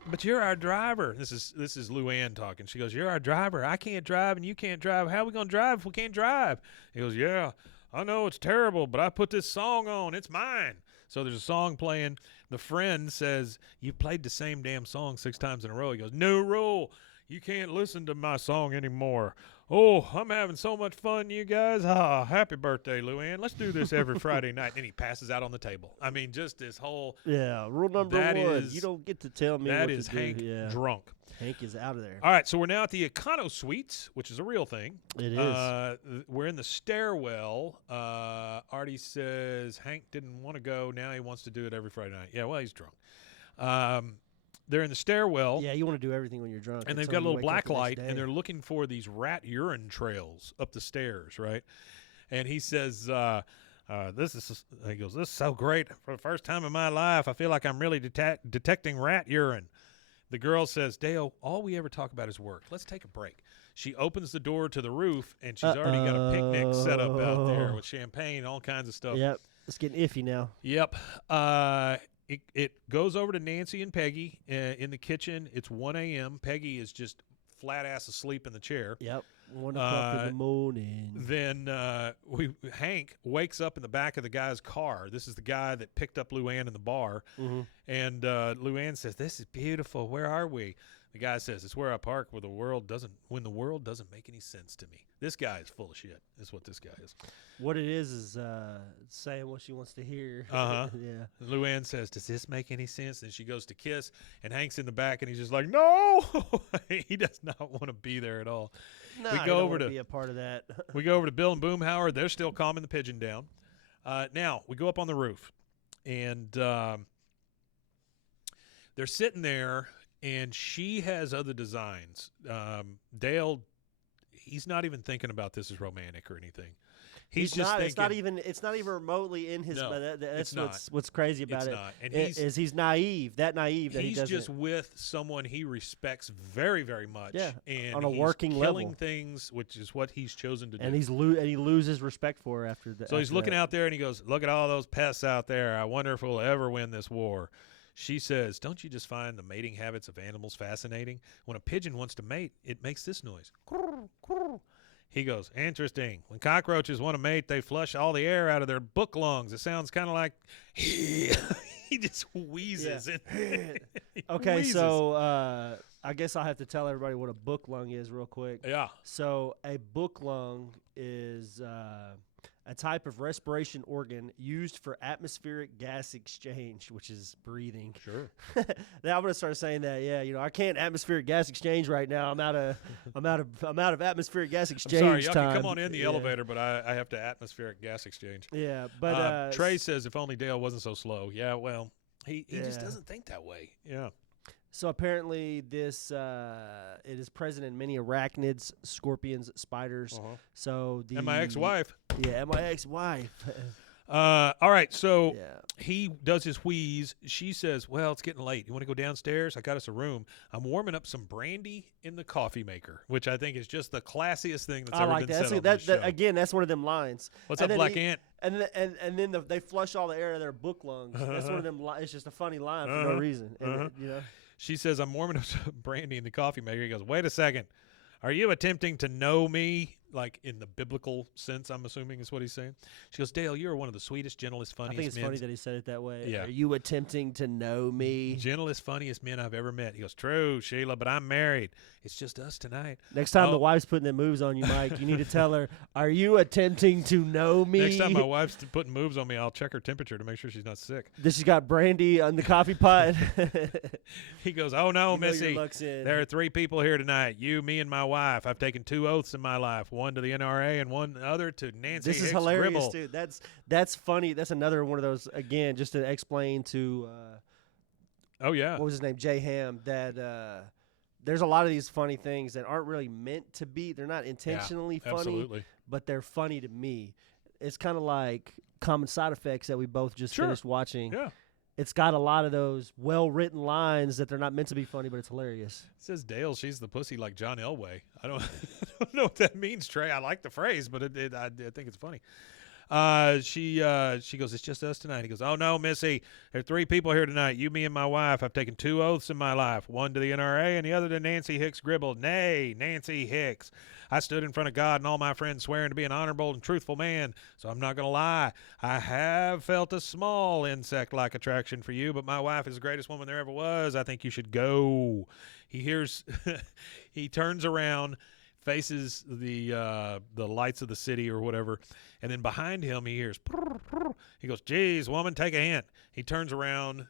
But you're our driver." This is Luanne talking. She goes, "You're our driver. I can't drive, and you can't drive. How are we gonna drive if we can't drive?" He goes, "Yeah, I know it's terrible, but I put this song on. It's mine." So there's a song playing. The friend says, "You've played the same damn song 6 times in a row." He goes, "New rule. You can't listen to my song anymore. Oh, I'm having so much fun, you guys. Ah, happy birthday, Luanne. Let's do this every Friday night." And he passes out on the table. I mean, just this whole. Yeah, rule number one. You don't get to tell me that what is to do. Hank Yeah. drunk. Hank is out of there. All right, so we're now at the Econo Suites, which is a real thing. It is. We're in the stairwell. Artie says Hank didn't want to go. Now he wants to do it every Friday night. Yeah, well, he's drunk. They're in the stairwell. Yeah, you want to do everything when you're drunk. And they've until got a you little wake black up the next light, day. and they're looking for these rat urine trails up the stairs, right? And he says, he goes, "This is so great. For the first time in my life, I feel like I'm really detecting rat urine." The girl says, "Dale, all we ever talk about is work. Let's take a break." She opens the door to the roof, and she's already got a picnic set up out there with champagne, all kinds of stuff. Yep, it's getting iffy now. Yep. It goes over to Nancy and Peggy in the kitchen. It's 1 a.m. Peggy is just flat ass asleep in the chair. Yep, 1 o'clock in the morning. Then Hank wakes up in the back of the guy's car. This is the guy that picked up Luanne in the bar. Mm-hmm. And Luanne says, "This is beautiful. Where are we?" The guy says, "It's where I park when the world doesn't make any sense to me." This guy is full of shit. Is what this guy is. What it is saying what she wants to hear. Yeah. Luanne says, "Does this make any sense?" And she goes to kiss, and Hank's in the back, and he's just like, "No." He does not want to be there at all. Nah, we you go don't over wanna to be a part of that. We go over to Bill and Boomhauer. They're still calming the pigeon down. Now we go up on the roof, and they're sitting there. And she has other designs. Dale, he's not even thinking about this as romantic or anything. He's just not. thinking. It's not even remotely in his. No, that's it's what's crazy about It's it. not. And he's naive. That naive that he he's doesn't. just with someone he respects very, very much. Yeah, and on a he's working killing level. things, which is what he's chosen to do. And he loses respect for her after that. So he's looking out there and he goes, "Look at all those pests out there. I wonder if we'll ever win this war." She says, "Don't you just find the mating habits of animals fascinating? When a pigeon wants to mate, it makes this noise." He goes, "Interesting. When cockroaches want to mate, they flush all the air out of their book lungs. It sounds kind of like..." He just wheezes. Yeah. He Okay, wheezes. so I guess I'll have to tell everybody what a book lung is real quick. Yeah. So a book lung is a type of respiration organ used for atmospheric gas exchange, which is breathing. Sure. Now I'm gonna start saying that. Yeah, I can't atmospheric gas exchange right now. I'm out of atmospheric gas exchange. I'm sorry, y'all time. can come on in the elevator, but I have to atmospheric gas exchange. Yeah, but Trey says if only Dale wasn't so slow. Yeah, well, he just Yeah. doesn't think that way. Yeah. So apparently this it is present in many arachnids, scorpions, spiders. So And my ex-wife. Yeah, and my ex-wife. All right, so Yeah. he does his wheeze. She says, "Well, it's getting late. You want to go downstairs? I got us a room. I'm warming up some brandy in the coffee maker," which I think is just the classiest thing that's I ever like been that. said on That, this that show. again, that's one of them lines. What's And up, then Black Ant? And then they flush all the air out of their book lungs. That's one of them. It's just a funny line for no reason. And She says, "I'm warming up some brandy in the coffee maker." He goes, "Wait a second. Are you attempting to know me?" Like in the biblical sense, I'm assuming is what he's saying. She goes, "Dale, you're one of the sweetest, gentlest, I funniest think it's men." funny that he said it that way. Yeah. Are you attempting to know me? Gentlest, funniest men I've ever met. He goes, "True, Sheila, but I'm married. It's just us tonight." Next time Oh. the wife's putting them moves on you, Mike, you need to tell her, "Are you attempting to know me?" Next time my wife's putting moves on me, I'll check her temperature to make sure she's not sick. This has got brandy on the coffee pot. He goes, "Oh, no, You know your Missy. luck's in." There are 3 people here tonight. You, me, and my wife. I've taken 2 oaths in my life. one to the NRA and one other to Nancy This is Hicks hilarious, Gribble. dude. That's funny. That's another one of those, again, just to explain to oh, yeah. what was his name? Jay Ham, that there's a lot of these funny things that aren't really meant to be. They're not intentionally funny, absolutely. but they're funny to me. It's kind of like Common Side Effects that we both just finished watching. Yeah. It's got a lot of those well-written lines that they're not meant to be funny, but it's hilarious. It says Dale, she's the pussy like John Elway. I don't, I don't know what that means, Trey. I like the phrase, but I think it's funny. She goes, it's just us tonight. He goes, oh, no, Missy. There are 3 people here tonight. You, me, and my wife. I've taken 2 oaths in my life, one to the NRA and the other to Nancy Hicks Gribble. Nay, Nancy Hicks. I stood in front of God and all my friends swearing to be an honorable and truthful man, so I'm not going to lie. I have felt a small insect-like attraction for you, but my wife is the greatest woman there ever was. I think you should go. He hears, he turns around, faces the lights of the city or whatever, and then behind him he hears, he goes, geez, woman, take a hint. He turns around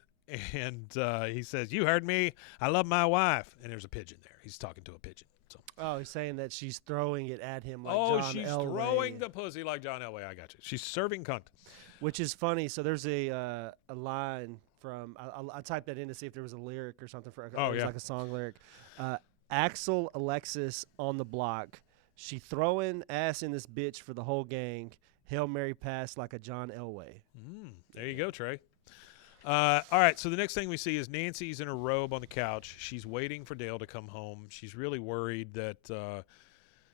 and he says, you heard me. I love my wife. And there's a pigeon there. He's talking to a pigeon. So. Oh, he's saying that she's throwing it at him like John Elway. Oh, she's throwing the pussy like John Elway. I got you. She's serving cunt. Which is funny. So there's a line from, I typed that in to see if there was a lyric or something for it. Oh, it was like a song lyric. Axel Alexis on the block. She throwing ass in this bitch for the whole gang. Hail Mary pass like a John Elway. There you go, Trey. All right, so the next thing we see is Nancy's in a robe on the couch. She's waiting for Dale to come home. She's really worried that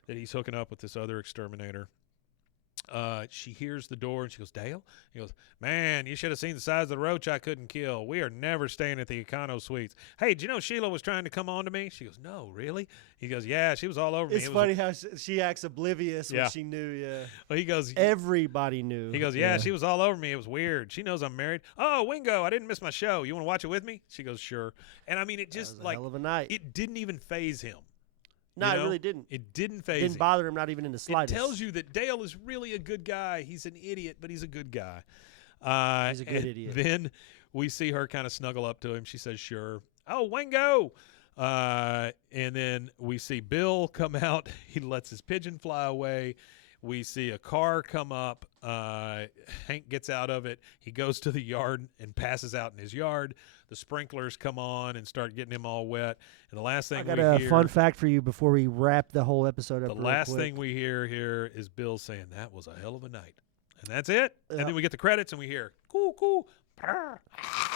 he's hooking up with this other exterminator. She hears the door and she goes, Dale? He goes, man, you should have seen the size of the roach I couldn't kill. We are never staying at the Econo Suites. Hey, did you know Sheila was trying to come on to me? She goes, no, really? He goes, yeah, she was all over me. It's funny how she acts oblivious when she knew, yeah. Well, he goes, everybody knew. He goes, yeah, she was all over me. It was weird. She knows I'm married. Oh, Wingo, I didn't miss my show. You want to watch it with me? She goes, sure. And I mean, it just hell of a night. It didn't even faze him. No, it really didn't. It didn't faze him. Didn't bother him, not even in the slightest. It tells you that Dale is really a good guy. He's an idiot, but he's a good guy. He's a good idiot. Then we see her kind of snuggle up to him. She says, sure. Oh, Wingo. And then we see Bill come out. He lets his pigeon fly away. We see a car come up. Hank gets out of it. He goes to the yard and passes out in his yard. The sprinklers come on and start getting him all wet. And the last thing we hear... I got a fun fact for you before we wrap the whole episode up. The last thing we hear here is Bill saying, that was a hell of a night. And that's it. And then we get the credits and we hear, coo, coo.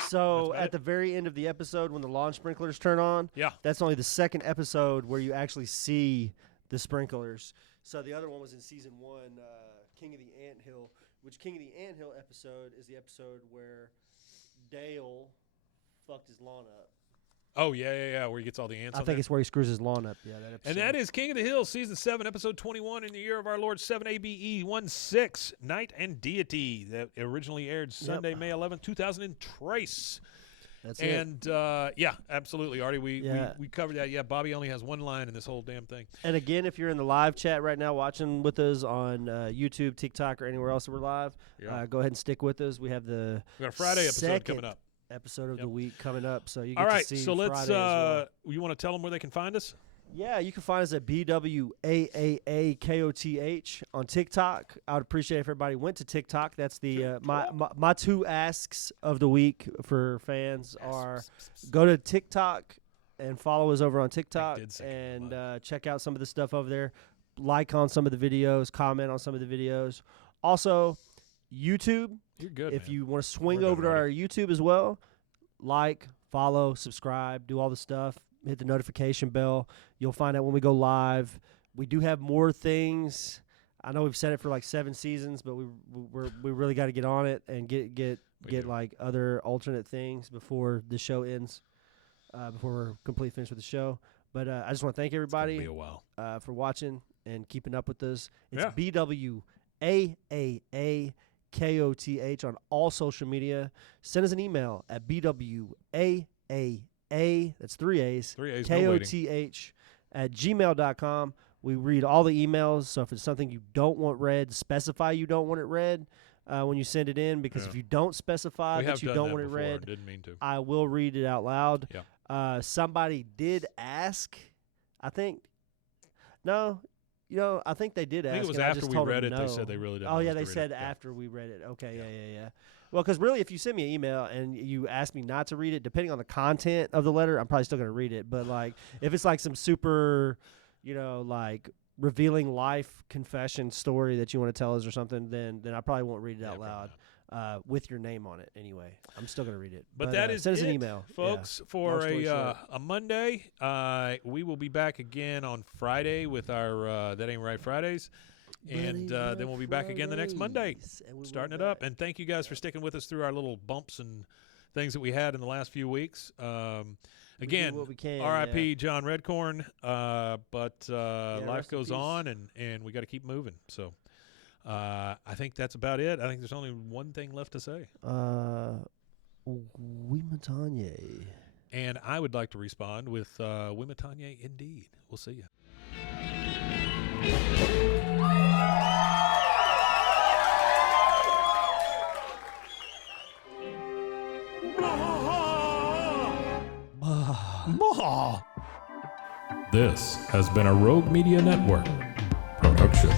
So at the very end of the episode when the lawn sprinklers turn on, that's only the second episode where you actually see the sprinklers. So the other one was in season 1, King of the Anthill, which King of the Anthill episode is the episode where Dale fucked his lawn up. Oh, yeah, where he gets all the ants I think it's where he screws his lawn up, that episode. And that is King of the Hill, Season 7, Episode 21, in the year of our Lord 7 ABE 16, Night and Deity, that originally aired Sunday, May 11th, 2000 in Trace. That's it. And, yeah, absolutely, Artie, we covered that. Yeah, Bobby only has one line in this whole damn thing. And again, if you're in the live chat right now watching with us on YouTube, TikTok, or anywhere else that we're live, go ahead and stick with us. We have we got a Friday episode coming up. Episode of the week coming up, so you get all right, to see so let's Friday as well. You want to tell them where they can find us? Yeah, you can find us at BWAAAKOTH on TikTok. I would appreciate if everybody went to TikTok. That's the my 2 asks of the week for fans are go to TikTok and follow us over on TikTok and check out some of the stuff over there. Like on some of the videos, comment on some of the videos. Also, YouTube. You're good, if man. you want to swing over to our YouTube as well, like, follow, subscribe, do all the stuff, hit the notification bell. You'll find out when we go live. We do have more things. I know we've said it for like 7 seasons, but we really got to get on it and get like other alternate things before the show ends, before we're completely finished with the show. But I just want to thank everybody be a while. For watching and keeping up with us. It's BWAAAKOTH on all social media. Send us an email at BWAAA, that's 3 A's, KOTH at gmail.com. We read all the emails, so if it's something you don't want read, specify you don't want it read when you send it in, because if you don't specify that you don't want it read, didn't mean to. I will read it out loud. Somebody did ask, I think, no, I think they did ask. I think it was and after I just we told read them it. no. They said they really didn't. Oh want yeah, us they to read said it. after we read it. Okay, yeah. Well, because really, if you send me an email and you ask me not to read it, depending on the content of the letter, I'm probably still going to read it. But like, if it's like some super, like revealing life confession story that you want to tell us or something, then I probably won't read it out loud. With your name on it anyway. I'm still going to read it. But that is send us it, an email, folks, yeah. for a Monday. We will be back again on Friday with our That Ain't Right Fridays. And then we'll be back again the next Monday, starting it up. And thank you guys for sticking with us through our little bumps and things that we had in the last few weeks. Again, R.I.P. John Redcorn, but life goes on, and we got to keep moving. So I think that's about it. I think there's only one thing left to say. Wimatanye. And I would like to respond with Wimatanye indeed. We'll see you. This has been a Rogue Media Network production.